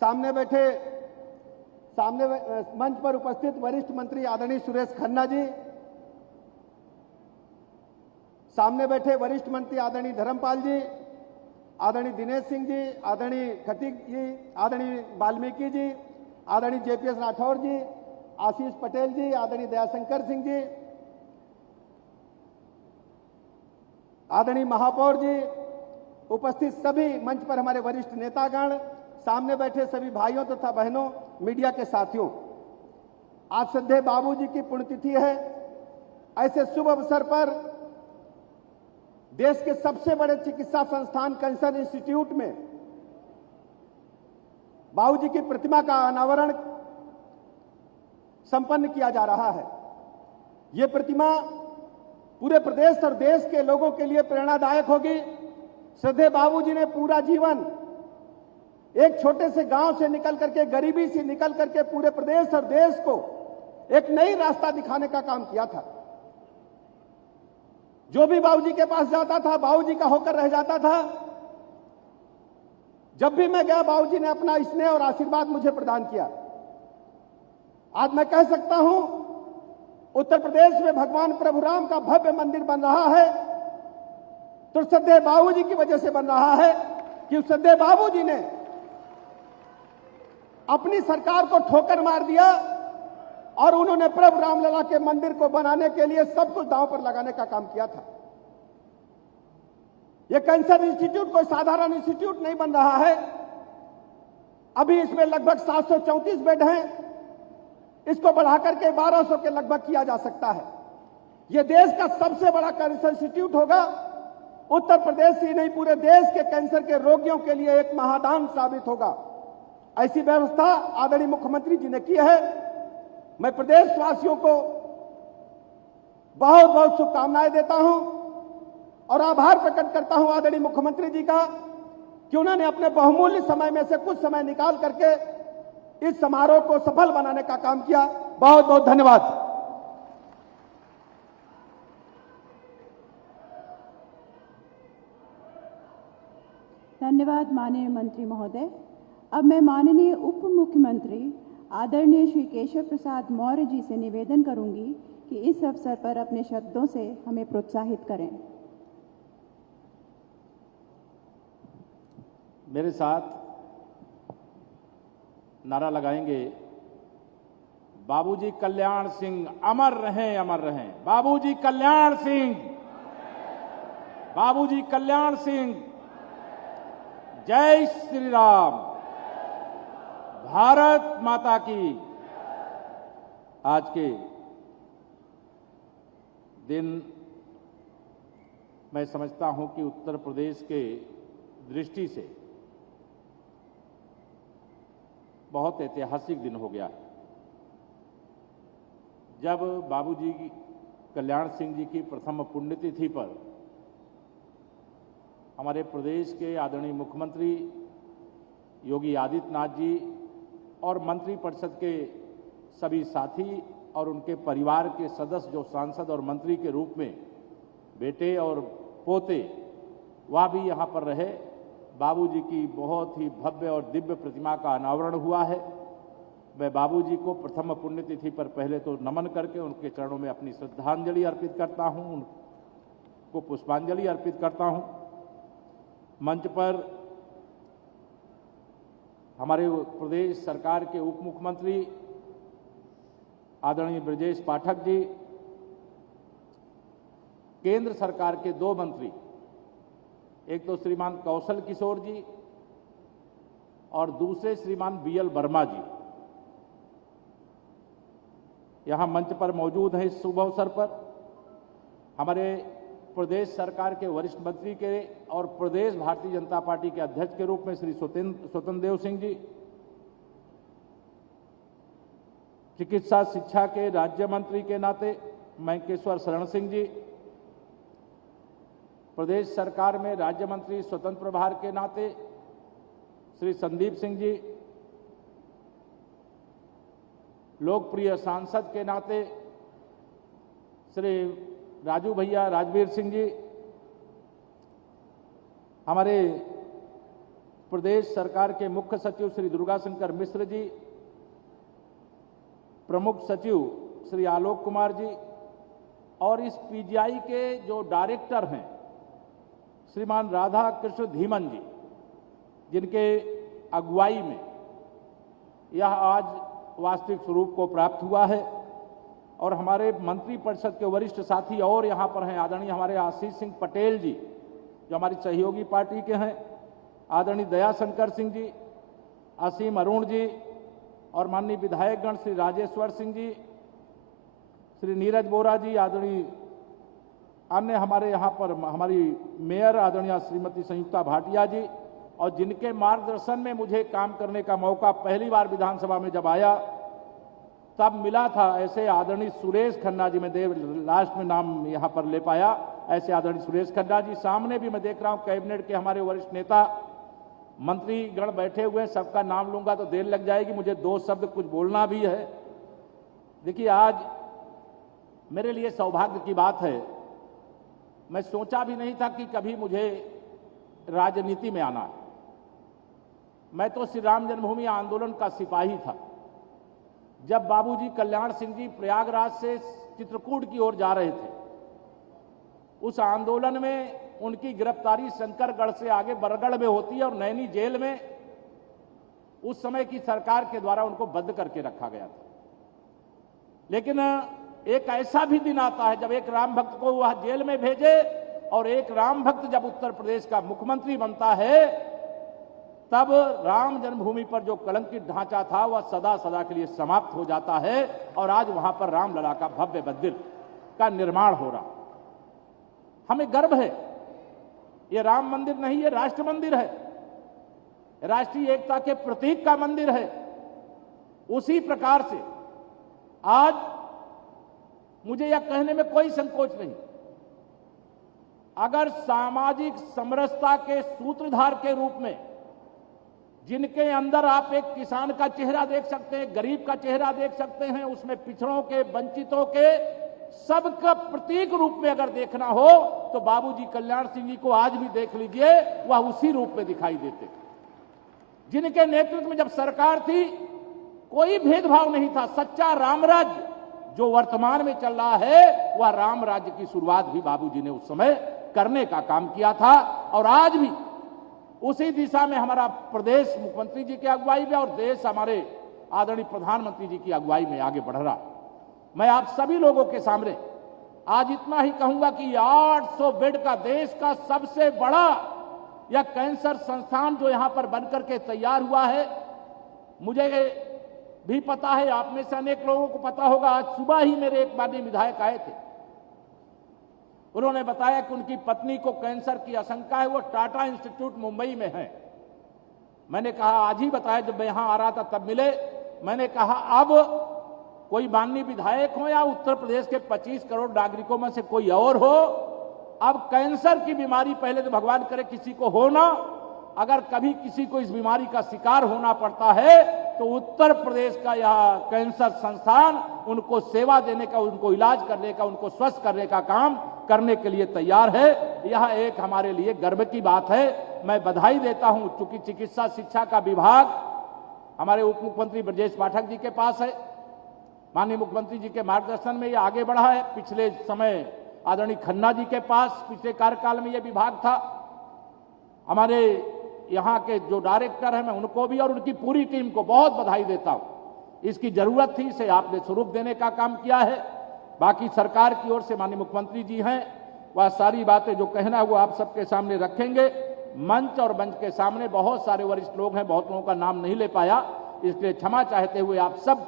सामने मंच पर उपस्थित वरिष्ठ मंत्री आदरणीय सुरेश खन्ना जी, सामने बैठे वरिष्ठ मंत्री आदरणीय धर्मपाल जी, आदरणीय दिनेश सिंह जी, आदरणीय खटीक जी, आदरणीय वाल्मीकि जी, आदरणीय जेपीएस राठौर जी, आशीष पटेल जी, आदरणीय दयाशंकर सिंह जी, आदरणीय महापौर जी, उपस्थित सभी मंच पर हमारे वरिष्ठ नेतागण, सामने बैठे सभी भाइयों तथा बहनों, मीडिया के साथियों, आज श्रद्धेय बाबूजी की पुण्यतिथि है। ऐसे शुभ अवसर पर देश के सबसे बड़े चिकित्सा संस्थान कैंसर इंस्टीट्यूट में बाबूजी की प्रतिमा का अनावरण संपन्न किया जा रहा है। यह प्रतिमा पूरे प्रदेश और देश के लोगों के लिए प्रेरणादायक होगी। श्रद्धेय बाबूजी ने पूरा जीवन एक छोटे से गांव से निकल करके, गरीबी से निकल करके पूरे प्रदेश और देश को एक नई रास्ता दिखाने का काम किया था। जो भी बाबूजी के पास जाता था, बाबूजी का होकर रह जाता था। जब भी मैं गया, बाबूजी ने अपना स्नेह और आशीर्वाद मुझे प्रदान किया। आज मैं कह सकता हूं, उत्तर प्रदेश में भगवान प्रभु राम का भव्य मंदिर बन रहा है तो श्रद्धेय बाबूजी की वजह से बन रहा है कि श्रद्धेय बाबूजी ने अपनी सरकार को ठोकर मार दिया और उन्होंने प्रभु रामलला के मंदिर को बनाने के लिए सब कुछ दांव पर लगाने का काम किया था। यह कैंसर इंस्टीट्यूट कोई साधारण इंस्टीट्यूट नहीं बन रहा है। अभी इसमें लगभग 734 बेड हैं। इसको बढ़ाकर के 1200 के लगभग किया जा सकता है। यह देश का सबसे बड़ा कैंसर इंस्टीट्यूट होगा। उत्तर प्रदेश ही नहीं, पूरे देश के कैंसर के रोगियों के लिए एक महादान साबित होगा। ऐसी व्यवस्था आदरणीय मुख्यमंत्री जी ने की है। मैं प्रदेशवासियों को बहुत बहुत शुभकामनाएं देता हूं और आभार प्रकट करता हूं आदरणीय मुख्यमंत्री जी का कि उन्होंने अपने बहुमूल्य समय में से कुछ समय निकाल करके इस समारोह को सफल बनाने का काम किया। बहुत बहुत धन्यवाद। धन्यवाद माननीय मंत्री महोदय। अब मैं माननीय उप मुख्यमंत्री आदरणीय श्री केशव प्रसाद मौर्य जी से निवेदन करूंगी कि इस अवसर पर अपने शब्दों से हमें प्रोत्साहित करें। मेरे साथ नारा लगाएंगे, बाबूजी कल्याण सिंह अमर रहें, अमर रहें। बाबूजी कल्याण सिंह, बाबूजी कल्याण सिंह। जय श्री राम। भारत माता की। आज के दिन मैं समझता हूं कि उत्तर प्रदेश के दृष्टि से बहुत ऐतिहासिक दिन हो गया। जब बाबूजी कल्याण सिंह जी की प्रथम पुण्यतिथि पर हमारे प्रदेश के आदरणीय मुख्यमंत्री योगी आदित्यनाथ जी और मंत्रिपरिषद के सभी साथी और उनके परिवार के सदस्य जो सांसद और मंत्री के रूप में बेटे और पोते वह भी यहाँ पर रहे, बाबूजी की बहुत ही भव्य और दिव्य प्रतिमा का अनावरण हुआ है। मैं बाबूजी को प्रथम पुण्यतिथि पर पहले तो नमन करके उनके चरणों में अपनी श्रद्धांजलि अर्पित करता हूँ, उनको पुष्पांजलि अर्पित करता हूँ। मंच पर हमारे प्रदेश सरकार के उप मुख्यमंत्री आदरणीय ब्रजेश पाठक जी, केंद्र सरकार के 2 मंत्री, एक तो श्रीमान कौशल किशोर जी और दूसरे श्रीमान बीएल वर्मा जी, यहां मंच पर मौजूद हैं। इस शुभ अवसर पर हमारे प्रदेश सरकार के वरिष्ठ मंत्री के और प्रदेश भारतीय जनता पार्टी के अध्यक्ष के रूप में श्री स्वतंत्र देव सिंह जी, चिकित्सा शिक्षा के राज्य मंत्री के नाते मंकेश्वर शरण सिंह जी, प्रदेश सरकार में राज्य मंत्री स्वतंत्र प्रभार के नाते श्री संदीप सिंह जी, लोकप्रिय सांसद के नाते श्री राजू भैया राजवीर सिंह जी, हमारे प्रदेश सरकार के मुख्य सचिव श्री दुर्गा शंकर मिश्र जी, प्रमुख सचिव श्री आलोक कुमार जी, और इस पीजीआई के जो डायरेक्टर हैं श्रीमान राधा कृष्ण धीमन जी, जिनके अगुवाई में यह आज वास्तविक स्वरूप को प्राप्त हुआ है। और हमारे मंत्री परिषद के वरिष्ठ साथी और यहाँ पर हैं, आदरणीय हमारे आशीष सिंह पटेल जी जो हमारी सहयोगी पार्टी के हैं, आदरणीय दयाशंकर सिंह जी, असीम अरुण जी, और माननीय विधायकगण श्री राजेश्वर सिंह जी, श्री नीरज बोरा जी, आदरणीय अन्य हमारे यहाँ पर हमारी मेयर आदरणीय श्रीमती संयुक्ता भाटिया जी, और जिनके मार्गदर्शन में मुझे काम करने का मौका पहली बार विधानसभा में जब आया तब मिला था, ऐसे आदरणीय सुरेश खन्ना जी, मैं लास्ट में नाम यहाँ पर ले पाया, ऐसे आदरणीय सुरेश खन्ना जी, सामने भी मैं देख रहा हूँ कैबिनेट के हमारे वरिष्ठ नेता मंत्रीगण बैठे हुए हैं, सबका नाम लूंगा तो देर लग जाएगी, मुझे 2 शब्द कुछ बोलना भी है। देखिए, आज मेरे लिए सौभाग्य की बात है, मैं सोचा भी नहीं था कि कभी मुझे राजनीति में आना है। मैं तो श्री राम जन्मभूमि आंदोलन का सिपाही था। जब बाबूजी कल्याण सिंह जी प्रयागराज से चित्रकूट की ओर जा रहे थे, उस आंदोलन में उनकी गिरफ्तारी शंकरगढ़ से आगे बरगढ़ में होती है और नैनी जेल में उस समय की सरकार के द्वारा उनको बंद करके रखा गया था। लेकिन एक ऐसा भी दिन आता है जब एक राम भक्त को वह जेल में भेजे, और एक राम भक्त जब उत्तर प्रदेश का मुख्यमंत्री बनता है, तब राम जन्मभूमि पर जो कलंकित ढांचा था वह सदा सदा के लिए समाप्त हो जाता है, और आज वहां पर रामलला का भव्य मंदिर का निर्माण हो रहा। हमें गर्व है, ये राम मंदिर नहीं, ये राष्ट्र मंदिर है, राष्ट्रीय एकता के प्रतीक का मंदिर है। उसी प्रकार से आज मुझे यह कहने में कोई संकोच नहीं, अगर सामाजिक समरसता के सूत्रधार के रूप में जिनके अंदर आप एक किसान का चेहरा देख सकते हैं, गरीब का चेहरा देख सकते हैं, उसमें पिछड़ों के, वंचितों के, सबका प्रतीक रूप में अगर देखना हो तो बाबूजी कल्याण सिंह जी को आज भी देख लीजिए, वह उसी रूप में दिखाई देते। जिनके नेतृत्व में जब सरकार थी कोई भेदभाव नहीं था, सच्चा रामराज्य जो वर्तमान में चल रहा है वह राम राज्य की शुरुआत भी बाबूजी ने उस समय करने का काम किया था, और आज भी उसी दिशा में हमारा प्रदेश मुख्यमंत्री जी की अगुवाई में और देश हमारे आदरणीय प्रधानमंत्री जी की अगुवाई में आगे बढ़ रहा। मैं आप सभी लोगों के सामने आज इतना ही कहूंगा कि 800 बेड का देश का सबसे बड़ा यह कैंसर संस्थान जो यहां पर बनकर के तैयार हुआ है, मुझे भी पता है, आप में से अनेक लोगों को पता होगा, आज सुबह ही मेरे एक माननीय विधायक आए थे, उन्होंने बताया कि उनकी पत्नी को कैंसर की आशंका है, वो टाटा इंस्टीट्यूट मुंबई में है। मैंने कहा, आज ही बताया, जब मैं यहां आ रहा था तब मिले, मैंने कहा अब कोई माननीय विधायक हो या उत्तर प्रदेश के 25 करोड़ नागरिकों में से कोई और हो, अब कैंसर की बीमारी पहले तो भगवान करे किसी को हो ना, अगर कभी किसी को इस बीमारी का शिकार होना पड़ता है तो उत्तर प्रदेश का यह कैंसर संस्थान उनको सेवा देने का, उनको इलाज करने का, उनको स्वस्थ करने का काम करने के लिए तैयार है। यह एक हमारे लिए गर्व की बात है। मैं बधाई देता हूं, चूंकि चिकित्सा शिक्षा का विभाग हमारे उप मुख्यमंत्री ब्रजेश पाठक जी के पास है, माननीय मुख्यमंत्री जी के मार्गदर्शन में यह आगे बढ़ा है। पिछले समय आदरणीय खन्ना जी के पास पिछले कार्यकाल में यह विभाग था। हमारे यहाँ के जो डायरेक्टर हैं, मैं उनको भी और उनकी पूरी टीम को बहुत बधाई देता हूं। इसकी जरूरत थी, इसे आपने स्वरूप देने का काम किया है। बाकी सरकार की ओर से माननीय मुख्यमंत्री जी हैं, वह सारी बातें जो कहना है वो आप सबके सामने रखेंगे। मंच और मंच के सामने बहुत सारे वरिष्ठ लोग हैं, बहुत लोगों का नाम नहीं ले पाया, इसलिए क्षमा चाहते हुए आप सब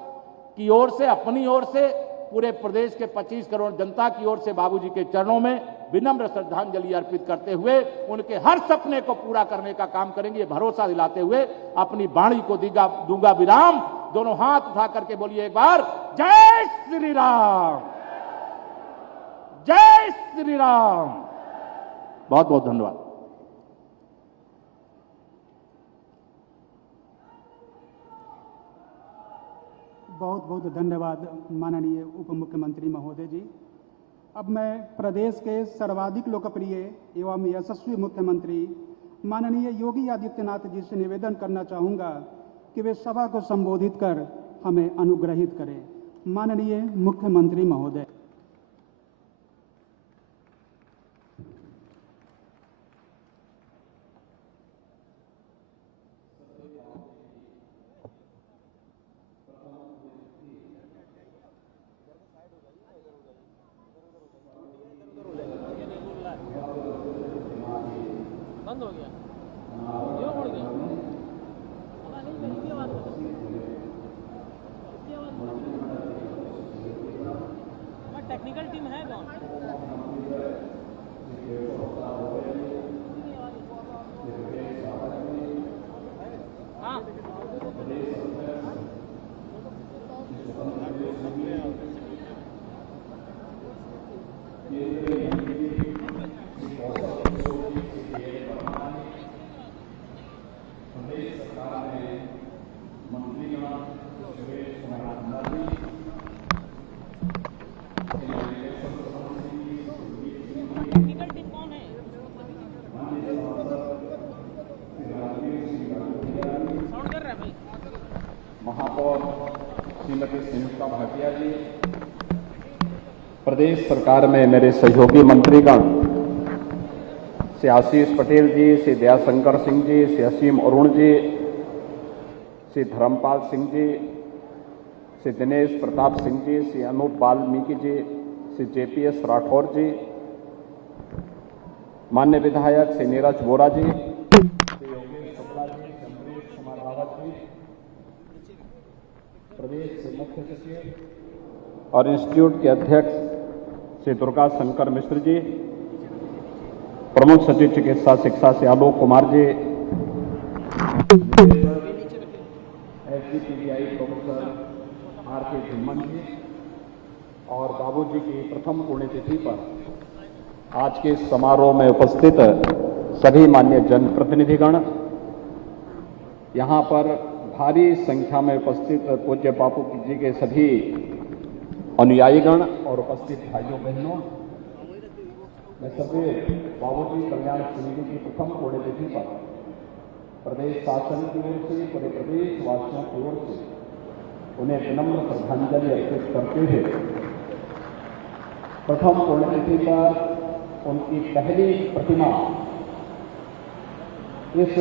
की ओर से, अपनी ओर से, पूरे प्रदेश के 25 करोड़ जनता की ओर से बाबूजी के चरणों में विनम्र श्रद्धांजलि अर्पित करते हुए उनके हर सपने को पूरा करने का काम करेंगे, ये भरोसा दिलाते हुए अपनी वाणी को दूंगा विराम। दोनों हाथ उठा करके बोलिए एक बार, जय श्री राम, जय श्री राम। बहुत बहुत धन्यवाद। बहुत बहुत धन्यवाद माननीय उप मुख्यमंत्री महोदय जी। अब मैं प्रदेश के सर्वाधिक लोकप्रिय एवं यशस्वी मुख्यमंत्री माननीय योगी आदित्यनाथ जी से निवेदन करना चाहूँगा कि वे सभा को संबोधित कर हमें अनुग्रहित करें। माननीय मुख्यमंत्री महोदय। बंद हो गया, क्यों उड़ गया? पता नहीं, इसकी आवाज टेक्निकल टीम है कौन? हाँ, टेक्निकल टीम कौन है? साउंड कर रहा है भाई। महापौर श्रीमती संयुक्ता भाटिया जी, प्रदेश सरकार में मेरे सहयोगी मंत्रीगण श्री आशीष पटेल जी, श्री दयाशंकर सिंह जी, श्री असीम अरुण जी, श्री धर्मपाल सिंह जी, श्री दिनेश प्रताप सिंह जी, श्री अनूप वाल्मीकि जी, श्री जेपीएस राठौर जी, मान्य विधायक श्री नीरज वोरा जी, श्री योगेश शुक्ला जी, चंद्रेश कुमार रावत जी, प्रदेश के मुख्य सचिव और इंस्टीट्यूट के अध्यक्ष श्री दुर्गा शंकर मिश्र जी, प्रमुख सचिव चिकित्सा शिक्षा से Alok Kumar ji, SGPGI professor R K. Jhumman जी और बाबूजी की प्रथम पुण्यतिथि पर आज के समारोह में उपस्थित सभी मान्य जनप्रतिनिधिगण, यहाँ पर भारी संख्या में उपस्थित पूज्य बापू जी के सभी अनुयायीगण और उपस्थित भाइयों बहनों, मैं सभी बाबूजी कल्याण सिंह जी की प्रथम पुण्यतिथि पर प्रदेश शासन की ओर से, पूरे प्रदेश वासियों की ओर से उन्हें विनम्र श्रद्धांजलि अर्पित करते हुए प्रथम पुण्यतिथि पर उनकी पहली प्रतिमा इस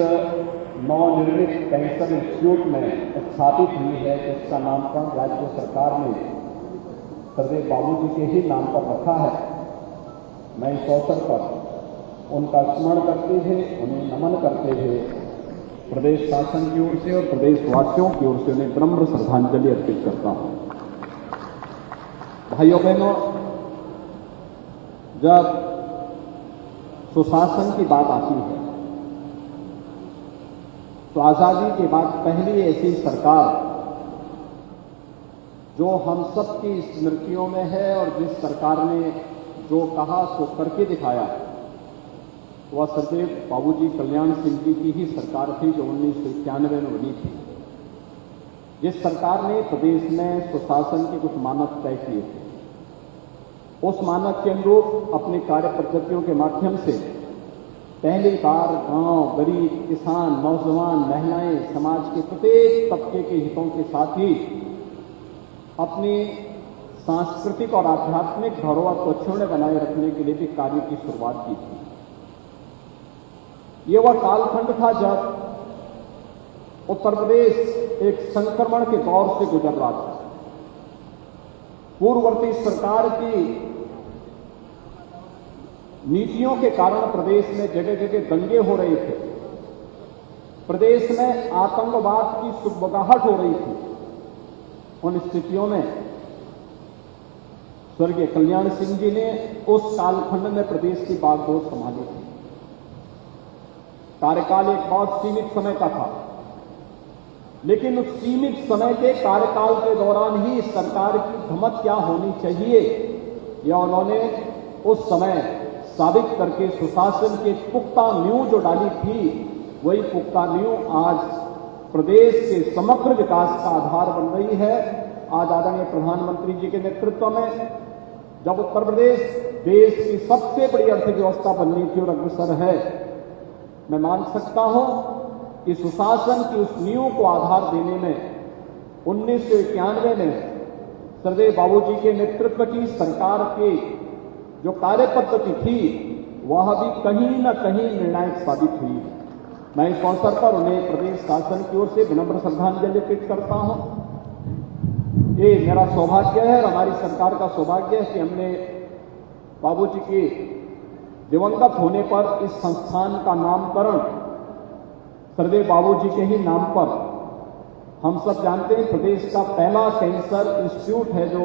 नवनिर्मित कैंसर इंस्टीट्यूट में स्थापित हुई है, जिसका नामकरण राज्य सरकार ने सरदेव बाबूजी के ही नाम पर रखा है। मैं इस अवसर पर उनका स्मरण करते हुए, उन्हें नमन करते हुए प्रदेश शासन की ओर से और प्रदेशवासियों की ओर से उन्हें विनम्र श्रद्धांजलि अर्पित करता हूं। भाइयों बहनों, जब सुशासन की बात आती है तो आजादी के बाद पहली ऐसी सरकार जो हम सबकी स्मृतियों में है और जिस सरकार ने जो कहा सो करके दिखाया, वह सरदेव बाबूजी कल्याण सिंह जी की ही सरकार थी जो 1991 में बनी थी। जिस सरकार ने प्रदेश में सुशासन के कुछ मानक तय किए थे, उस मानक के अनुरूप अपने कार्य पद्धतियों के माध्यम से पहली बार गांव, गरीब, किसान, नौजवान, महिलाएं, समाज के प्रत्येक तबके के हितों के साथ ही अपनी सांस्कृतिक और आध्यात्मिक धरोहर को अक्षुण्ण बनाए रखने के लिए भी कार्य की शुरुआत की थी। ये वह कालखंड था जब उत्तर प्रदेश एक संक्रमण के दौर से गुजर रहा था। पूर्ववर्ती सरकार की नीतियों के कारण प्रदेश में जगह जगह दंगे हो रहे थे, प्रदेश में आतंकवाद की सुगबगाहट हो रही थी। उन स्थितियों में स्वर्गीय कल्याण सिंह जी ने उस कालखंड में प्रदेश की बागडोर संभाली थी। कार्यकाल एक बहुत सीमित समय का था, लेकिन उस सीमित समय के कार्यकाल के दौरान ही सरकार की धमक क्या होनी चाहिए, यह उन्होंने उस समय साबित करके सुशासन के पुख्ता नींव जो डाली थी, वही पुख्ता नींव आज प्रदेश के समग्र विकास का आधार बन रही है। आज आदरणीय प्रधानमंत्री जी के नेतृत्व में जब उत्तर प्रदेश देश की सबसे बड़ी अर्थव्यवस्था बनने की ओर अग्रसर है, मैं मान सकता हूं कि सुशासन की उस नींव को आधार देने में 1991 में सर्वे बाबूजी के नेतृत्व की सरकार की जो कार्य पद्धति थी वह भी कहीं न कहीं निर्णायक साबित हुई। मैं इस अवसर पर उन्हें प्रदेश शासन की ओर से विनम्र श्रद्धांजलि अर्पित करता हूं। ये मेरा सौभाग्य है और हमारी सरकार का सौभाग्य है कि हमने बाबूजी के दिवंगत होने पर इस संस्थान का नामकरण सर्वे बाबूजी के ही नाम पर, हम सब जानते हैं प्रदेश का पहला कैंसर इंस्टीट्यूट है जो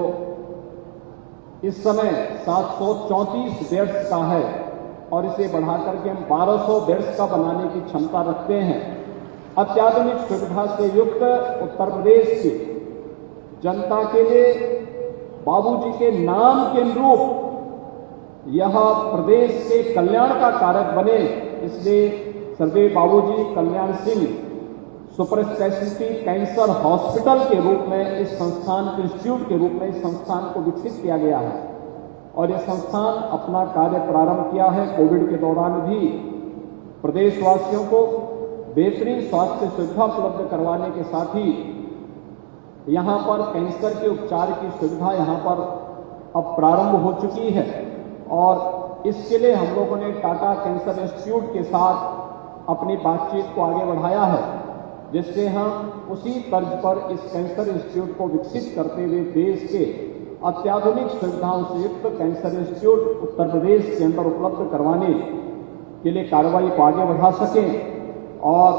इस समय 734 बेड्स का है और इसे बढ़ाकर के हम 1200 बेड्स का बनाने की क्षमता रखते हैं। अत्याधुनिक सुविधा से युक्त उत्तर प्रदेश की जनता के लिए बाबूजी के नाम के अनुरूप यह प्रदेश के कल्याण का कारक बने, इसलिए सर्वे Babuji Kalyan Singh super speciality cancer hospital के रूप में इस संस्थान इंस्टीट्यूट के रूप में इस संस्थान को विकसित किया गया है और यह संस्थान अपना कार्य प्रारंभ किया है। कोविड के दौरान भी प्रदेशवासियों को बेहतरीन स्वास्थ्य सुविधा उपलब्ध करवाने के साथ ही यहां पर कैंसर के उपचार की सुविधा यहां पर अब प्रारंभ हो चुकी है और इसके लिए हम लोगों ने टाटा कैंसर इंस्टीट्यूट के साथ अपनी बातचीत को आगे बढ़ाया है, जिससे हम उसी तर्ज पर इस कैंसर इंस्टीट्यूट को विकसित करते हुए देश के अत्याधुनिक सुविधाओं से युक्त कैंसर इंस्टीट्यूट उत्तर प्रदेश के अंदर उपलब्ध करवाने के लिए कार्रवाई को आगे बढ़ा सकें और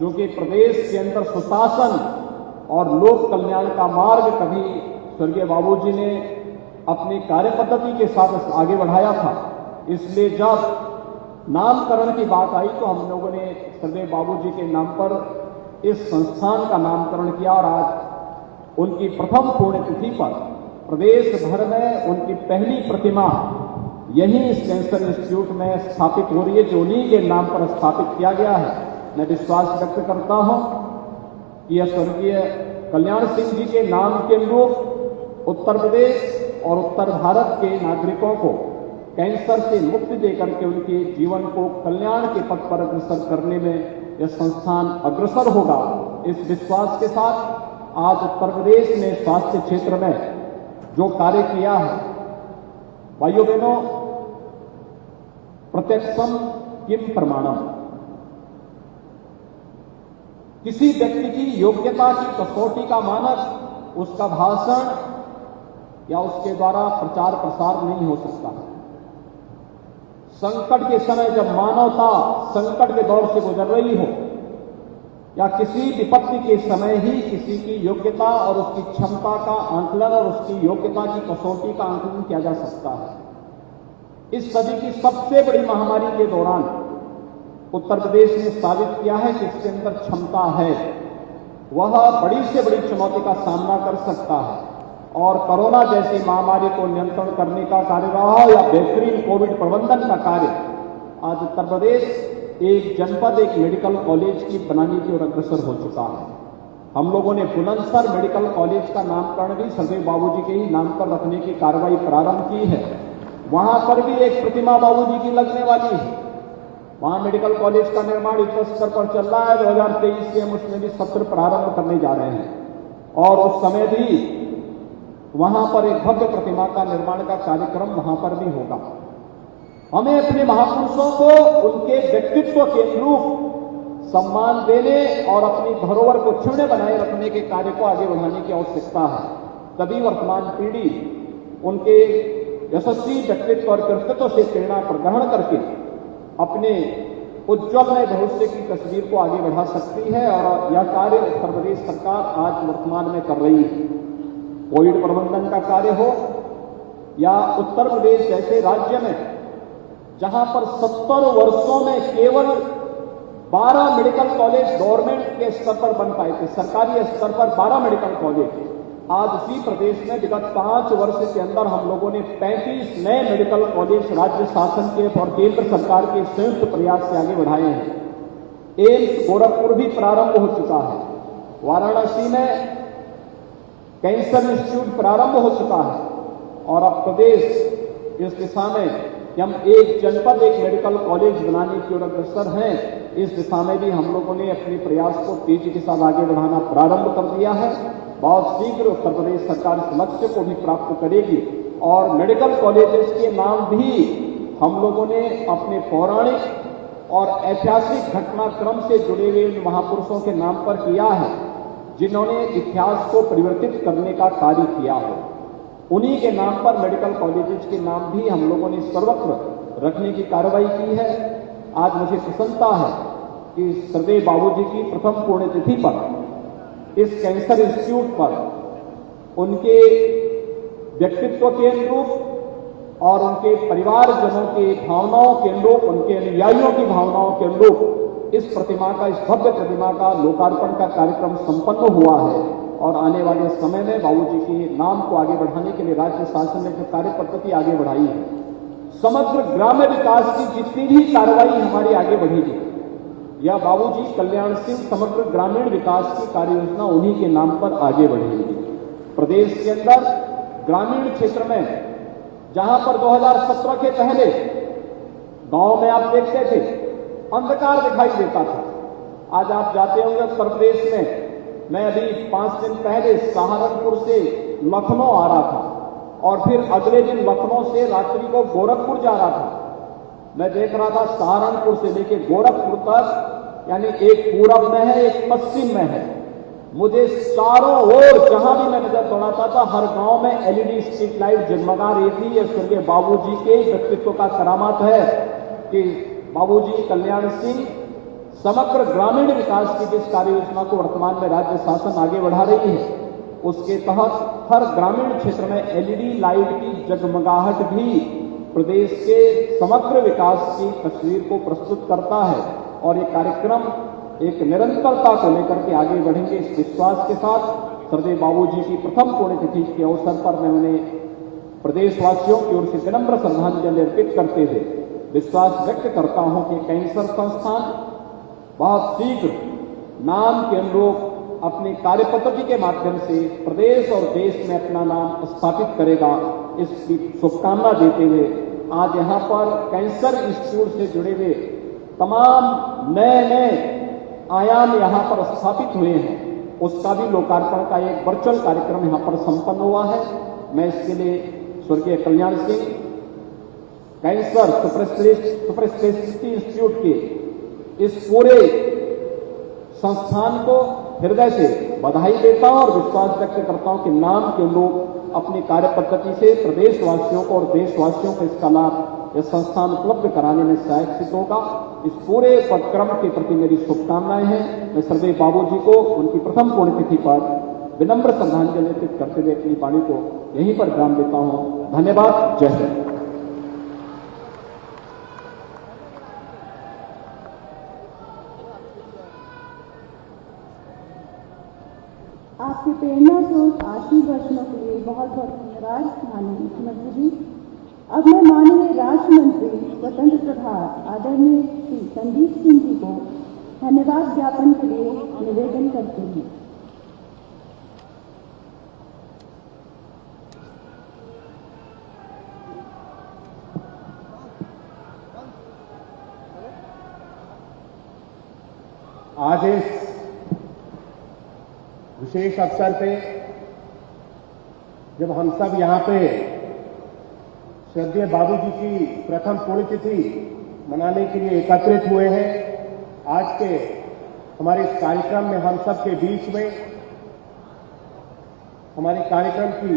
जो कि प्रदेश के अंदर सुशासन और लोक कल्याण का मार्ग कभी स्वर्गीय बाबूजी ने अपनी कार्य पद्धति के साथ आगे बढ़ाया था। इसलिए जब नामकरण की बात आई तो हम लोगों ने सर्वे बाबूजी के नाम पर इस संस्थान का नामकरण किया और आज उनकी प्रथम पुण्यतिथि पर प्रदेश भर में उनकी पहली प्रतिमा यही इस कैंसर इंस्टीट्यूट में स्थापित हो रही है, जो उन्हीं के नाम पर स्थापित किया गया है। मैं विश्वास व्यक्त करता हूं कि यह स्वर्गीय कल्याण सिंह जी के नाम के अनुरूप उत्तर प्रदेश और उत्तर भारत के नागरिकों को कैंसर से मुक्ति देकर के उनके जीवन को कल्याण के पथ पर अग्रसर करने में यह संस्थान अग्रसर होगा। इस विश्वास के साथ आज उत्तर प्रदेश ने स्वास्थ्य क्षेत्र में जो कार्य किया है, भाइयों बहनों, प्रत्यक्षम किम प्रमाणम, किसी व्यक्ति की योग्यता की कसौटी का मानक उसका भाषण या उसके द्वारा प्रचार प्रसार नहीं हो सकता। संकट के समय जब मानवता संकट के दौर से गुजर रही हो या किसी विपत्ति के समय ही किसी की योग्यता और उसकी क्षमता का आंकलन और उसकी योग्यता की कसौटी का आंकलन किया जा सकता है। इस सदी की सबसे बड़ी महामारी के दौरान उत्तर प्रदेश ने साबित किया है कि इसके अंदर क्षमता है, वह बड़ी से बड़ी चुनौती का सामना कर सकता है और कोरोना जैसी महामारी को नियंत्रण करने का कार्य रहा या बेहतरीन कोविड प्रबंधन का कार्य, आज उत्तर प्रदेश एक जनपद एक मेडिकल कॉलेज की बनाने की ओर अग्रसर हो चुका है। हम लोगों ने बुलंदशहर मेडिकल कॉलेज का नामकरण भी सर्वे बाबूजी के ही नाम पर रखने की कार्रवाई प्रारंभ की है। वहां पर भी एक प्रतिमा बाबूजी की लगने वाली है। वहां मेडिकल कॉलेज का निर्माण युद्ध स्तर पर चल रहा है। 2023 से हम उसमें भी सत्र प्रारंभ करने जा रहे हैं और उस समय भी वहां पर एक भव्य प्रतिमा का निर्माण का कार्यक्रम वहां पर भी होगा। हमें अपने महापुरुषों को उनके व्यक्तित्व के अनुरूप सम्मान देने और अपनी धरोहर को क्षुण्ण बनाए रखने के कार्य को आगे बढ़ाने की आवश्यकता है। तभी वर्तमान पीढ़ी उनके यशस्वी व्यक्तित्व और कर्तृत्व से प्रेरणा ग्रहण करके अपने उज्ज्वल नए भविष्य की तस्वीर को आगे बढ़ा सकती है और यह कार्य उत्तर प्रदेश सरकार आज वर्तमान में कर रही है। कोविड प्रबंधन का कार्य हो या उत्तर प्रदेश जैसे राज्य में जहां पर 70 वर्षों में केवल 12 मेडिकल कॉलेज गवर्नमेंट के स्तर पर बन पाए थे, सरकारी स्तर पर 12 मेडिकल कॉलेज, आज उसी प्रदेश में विगत 5 वर्ष के अंदर हम लोगों ने 35 नए मेडिकल कॉलेज राज्य शासन के और केंद्र सरकार के संयुक्त प्रयास से आगे बढ़ाए हैं। एम्स गोरखपुर भी प्रारंभ हो चुका है। वाराणसी में कैंसर इंस्टीट्यूट प्रारंभ हो चुका है और अब प्रदेश इस दिशा में कि हम एक जनपद एक मेडिकल कॉलेज बनाने की ओर अग्रसर हैं, इस दिशा में भी हम लोगों ने अपने प्रयास को तेजी के साथ आगे बढ़ाना प्रारंभ कर दिया है। बहुत शीघ्र उत्तर प्रदेश सरकार इस लक्ष्य को भी प्राप्त करेगी और मेडिकल कॉलेजेस के नाम भी हम लोगों ने अपने पौराणिक और ऐतिहासिक घटनाक्रम से जुड़े हुए महापुरुषों के नाम पर किया है, जिन्होंने इतिहास को परिवर्तित करने का कार्य किया है। उन्हीं के नाम पर मेडिकल कॉलेजेस के नाम भी हम लोगों ने सर्वत्र रखने की कार्रवाई की है। आज मुझे प्रसन्नता है कि सरदेव बाबूजी की प्रथम पुण्यतिथि पर इस कैंसर इंस्टीट्यूट पर उनके व्यक्तित्व के अनुरूप और उनके परिवारजनों के भावनाओं के अनुरूप, उनके अनुयायियों की भावनाओं के अनुरूप इस प्रतिमा का, इस भव्य प्रतिमा का लोकार्पण का कार्यक्रम संपन्न हुआ है। और आने वाले समय में बाबूजी के नाम को आगे बढ़ाने के लिए राज्य शासन ने जो कार्य पद्धति आगे बढ़ाई है, समग्र ग्राम्य विकास की जितनी भी कार्रवाई हमारी आगे बढ़ेगी, या बाबूजी कल्याण सिंह समग्र ग्रामीण विकास की कार्य योजना उन्हीं के नाम पर आगे बढ़ेगी। प्रदेश के अंदर ग्रामीण क्षेत्र में जहां पर 2017 के पहले गांव में आप देखते थे अंधकार दिखाई देता था, आज आप जाते होंगे उत्तर प्रदेश में। मैं अभी 5 दिन पहले सहारनपुर से लखनऊ आ रहा था और फिर अगले दिन लखनऊ से रात्रि को गोरखपुर जा रहा था। मैं देख रहा था सहारनपुर से लेकर गोरखपुर तक, यानी एक पूरब में है एक पश्चिम में है। मुझे चारों ओर जहां भी मैं नजर दौड़ाता था, हर गांव में एलईडी स्ट्रीट लाइट जगमगा रही थी। ये स्वर्गीय बाबूजी के व्यक्तित्व का करामात है कि बाबूजी कल्याण सिंह समग्र ग्रामीण विकास की जिस कार्य योजना को वर्तमान में राज्य शासन आगे बढ़ा रही है, उसके तहत हर ग्रामीण क्षेत्र में एलईडी लाइट की जगमगाहट भी प्रदेश के समग्र विकास की तस्वीर को प्रस्तुत करता है। और ये कार्यक्रम एक निरंतरता को लेकर के आगे बढ़ेंगे, इस विश्वास के साथ सरदेव बाबूजी की प्रथम पुण्यतिथि के अवसर पर मैं उन्हें प्रदेशवासियों की ओर से विनम्र श्रद्धांजलि अर्पित करते हुए विश्वास व्यक्त करता हूं कि कैंसर संस्थान बहुत शीघ्र नाम के अनुरूप अपनी कार्य पद्धति के माध्यम से प्रदेश और देश में अपना नाम स्थापित करेगा। इसकी शुभकामना देते हुए आज यहां पर कैंसर इंस्टीट्यूट से जुड़े हुए तमाम नए आयाम यहां पर स्थापित हुए हैं, उसका भी लोकार्पण का एक वर्चुअल कार्यक्रम यहां पर संपन्न हुआ है। मैं इसके लिए स्वर्गीय Kalyan Singh cancer superspeciality institute के इस पूरे संस्थान को हृदय से बधाई देता हूं और विश्वास व्यक्त करता हूं कि नाम के लोग अपनी कार्य पद्धति से प्रदेशवासियों को और देशवासियों को इसका लाभ यह संस्थान उपलब्ध कराने में सहायक सिद्ध होगा। इस पूरे उपक्रम के प्रति मेरी शुभकामनाएं हैं। मैं सरदेव बाबूजी को उनकी प्रथम पुण्यतिथि पर विनम्र श्रद्धांजलि अर्पित करते हुए अपनी वाणी को यहीं पर विराम देता हूं। धन्यवाद। जय हिंद। आपके प्रेरणा स्रोत आशीर्वचनों के लिए बहुत बहुत धन्यवाद माननीय मुख्यमंत्री जी। अब मैं माननीय राज्य मंत्री स्वतंत्र प्रभार आदरणीय श्री संदीप सिंह जी को धन्यवाद ज्ञापन के लिए निवेदन करती हूँ। आज इस विशेष अवसर पे जब हम सब यहाँ पे श्रद्धेय बाबूजी की प्रथम पुण्यतिथि मनाने के लिए एकत्रित हुए हैं, आज के हमारे इस कार्यक्रम में हम सब के बीच में हमारे कार्यक्रम की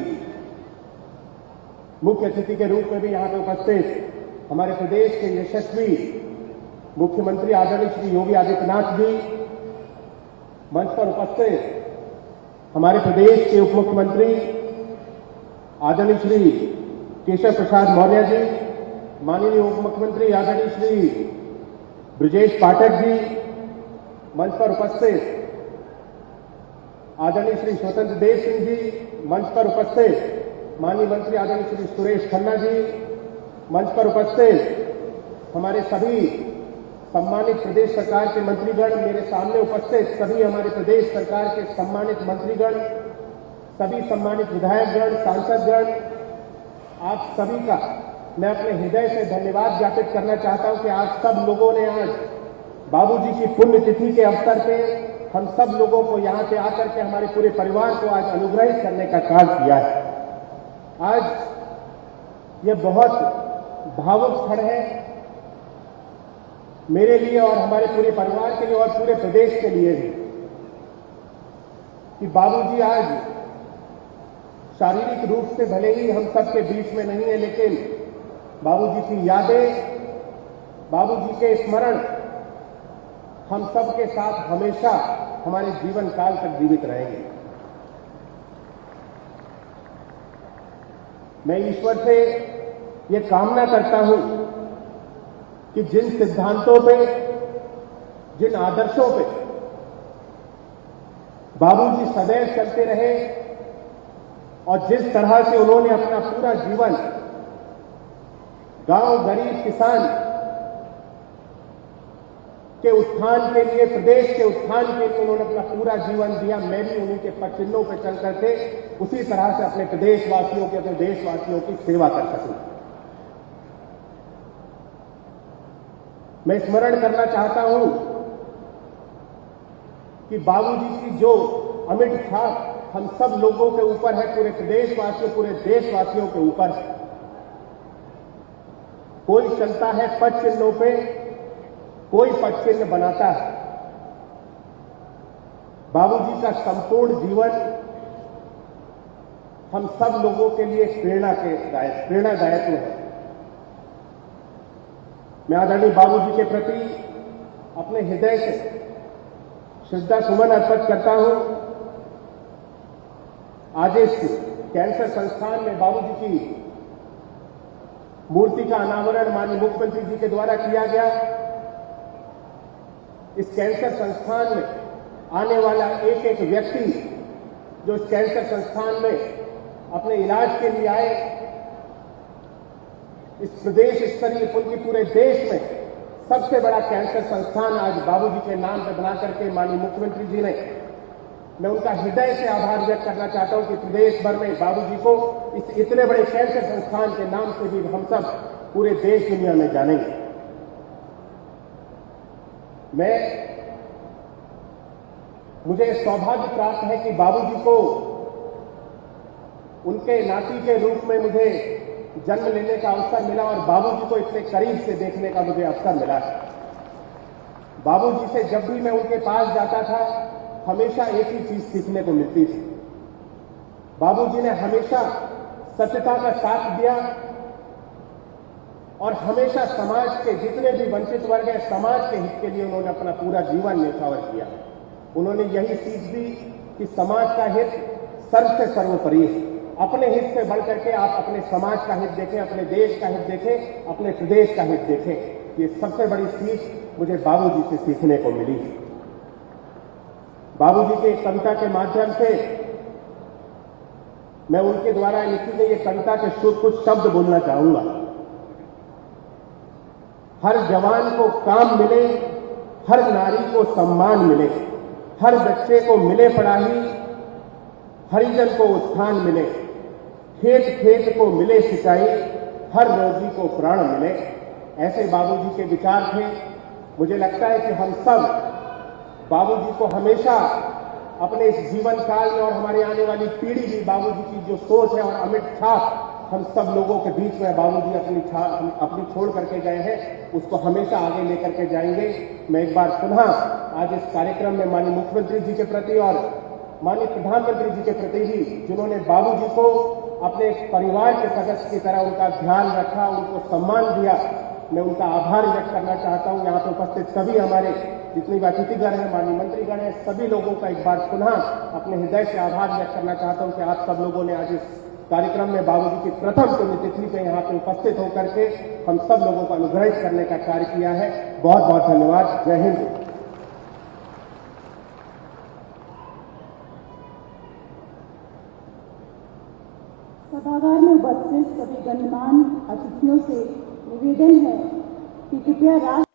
मुख्य अतिथि के रूप में भी यहाँ पे उपस्थित हमारे प्रदेश के यशस्वी मुख्यमंत्री आदरणीय श्री योगी आदित्यनाथ जी, मंच पर उपस्थित हमारे प्रदेश के उप मुख्यमंत्री आदरणीय श्री केशव प्रसाद मौर्य जी, माननीय उप मुख्यमंत्री आदरणीय श्री ब्रजेश पाठक जी, मंच पर उपस्थित आदरणीय श्री स्वतंत्र देव सिंह जी, मंच पर उपस्थित माननीय मंत्री आदरणीय श्री सुरेश खन्ना जी, मंच पर उपस्थित हमारे सभी सम्मानित प्रदेश सरकार के मंत्रीगण, मेरे सामने उपस्थित सभी हमारे प्रदेश सरकार के सम्मानित मंत्रीगण, सभी सम्मानित विधायकगण, सांसदगण, आप सभी का मैं अपने हृदय से धन्यवाद ज्ञापित करना चाहता हूं कि आज सब लोगों ने आज बाबूजी की पुण्यतिथि के अवसर पे हम सब लोगों को यहां पे आकर के हमारे पूरे परिवार को आज अनुग्रहित करने का कार्य किया है। आज यह बहुत भावुक क्षण है मेरे लिए और हमारे पूरे परिवार के लिए और पूरे प्रदेश के लिए भी कि बाबूजी आज शारीरिक रूप से भले ही हम सबके बीच में नहीं है, लेकिन बाबूजी की यादें, बाबूजी के स्मरण हम सबके साथ हमेशा हमारे जीवन काल तक जीवित रहेंगे। मैं ईश्वर से ये कामना करता हूं कि जिन सिद्धांतों पे, जिन आदर्शों पे बाबूजी सदैव चलते रहे और जिस तरह से उन्होंने अपना पूरा जीवन गांव, गरीब, किसान के उत्थान के लिए, प्रदेश के उत्थान के लिए उन्होंने अपना पूरा जीवन दिया, मैं भी उन्हीं के पद चिन्हों पर चल करके उसी तरह से अपने प्रदेशवासियों की, अपने देशवासियों की सेवा कर सकूं। मैं स्मरण करना चाहता हूं कि बाबूजी की जो अमिट छाप हम सब लोगों के ऊपर है, पूरे प्रदेशवासियों, पूरे देशवासियों के ऊपर है। कोई चलता है पद चिन्हों पे, कोई पद चिन्ह बनाता है। बाबूजी का संपूर्ण जीवन हम सब लोगों के लिए प्रेरणादायक है। मैं आदरणीय बाबूजी के प्रति अपने हृदय से श्रद्धा सुमन अर्पित करता हूं। आज इस कैंसर संस्थान में बाबूजी की मूर्ति का अनावरण माननीय मुख्यमंत्री जी के द्वारा किया गया। इस कैंसर संस्थान में आने वाला एक एक व्यक्ति जो इस कैंसर संस्थान में अपने इलाज के लिए आए, इस प्रदेश स्तरीय बल्कि पूरे देश में सबसे बड़ा कैंसर संस्थान आज बाबूजी के नाम पर बना करके माननीय मुख्यमंत्री जी ने, मैं उनका हृदय से आभार व्यक्त करना चाहता हूं कि प्रदेश भर में बाबूजी को इस इतने बड़े कैंसर संस्थान के नाम से भी हम सब पूरे देश दुनिया में जानेंगे। मुझे सौभाग्य प्राप्त है कि बाबूजी को उनके नाती के रूप में मुझे जन्म लेने का अवसर मिला और बाबूजी को इतने करीब से देखने का मुझे अवसर मिला। बाबूजी से जब भी मैं उनके पास जाता था हमेशा एक ही चीज सीखने को मिलती थी। बाबूजी ने हमेशा सत्यता का साथ दिया और हमेशा समाज के जितने भी वंचित वर्ग है, समाज के हित के लिए उन्होंने अपना पूरा जीवन न्यौछावर किया। उन्होंने यही सीख दी कि समाज का हित सर्व से सर्वोपरि है। अपने हित से बढ़ करके आप अपने समाज का हित देखें, अपने देश का हित देखें, अपने प्रदेश का हित देखें। ये सबसे बड़ी सीख मुझे बाबूजी से सीखने को मिली। बाबूजी की एक कविता के माध्यम से मैं उनके द्वारा लिखी गई एक कविता के कुछ शब्द बोलना चाहूंगा। हर जवान को काम मिले, हर नारी को सम्मान मिले, हर बच्चे को मिले पढ़ाई, हरिजन को उत्थान मिले, खेत खेत को मिले सिंचाई, हर रोगी को प्राण मिले। ऐसे बाबूजी के विचार थे। मुझे लगता है कि हम सब बाबूजी को हमेशा अपने इस जीवन काल में और हमारे आने वाली पीढ़ी भी बाबूजी की जो सोच है और अमिट छाप हम सब लोगों के बीच में बाबूजी अपनी छोड़ करके गए हैं, उसको हमेशा आगे लेकर के जाएंगे। मैं एक बार पुनः आज इस कार्यक्रम में माननीय मुख्यमंत्री जी के प्रति और माननीय प्रधानमंत्री जी के प्रति भी, जिन्होंने बाबूजी को अपने परिवार के सदस्य की तरह उनका ध्यान रखा, उनको सम्मान दिया, मैं उनका आभार व्यक्त करना चाहता हूं। यहाँ पर उपस्थित सभी हमारे जितनी भी अतिथिगण हैं, माननीय मंत्रीगण हैं, सभी लोगों का एक बार पुनः अपने हृदय से आभार व्यक्त करना चाहता हूं कि आप सब लोगों ने आज इस कार्यक्रम में बाबूजी की प्रथम पुण्यतिथि पे यहाँ पे उपस्थित होकर के हम सब लोगों को अनुग्रहित करने का कार्य किया है। बहुत बहुत धन्यवाद। जय हिंद। सभागार में उपस्थित सभी गणमान्य अतिथियों से निवेदन है कि कृपया राष्ट्र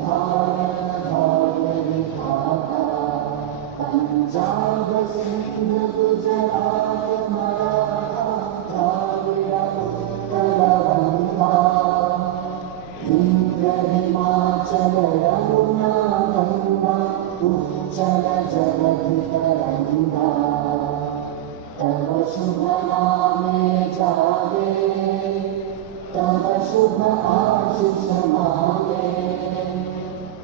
भारत शुभ आशीष मांगे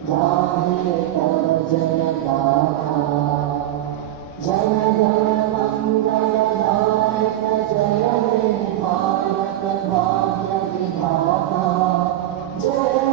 गाहे तब जय गाथा जन गण मंगलदायक जय हे भारत भाग्य विधाता जय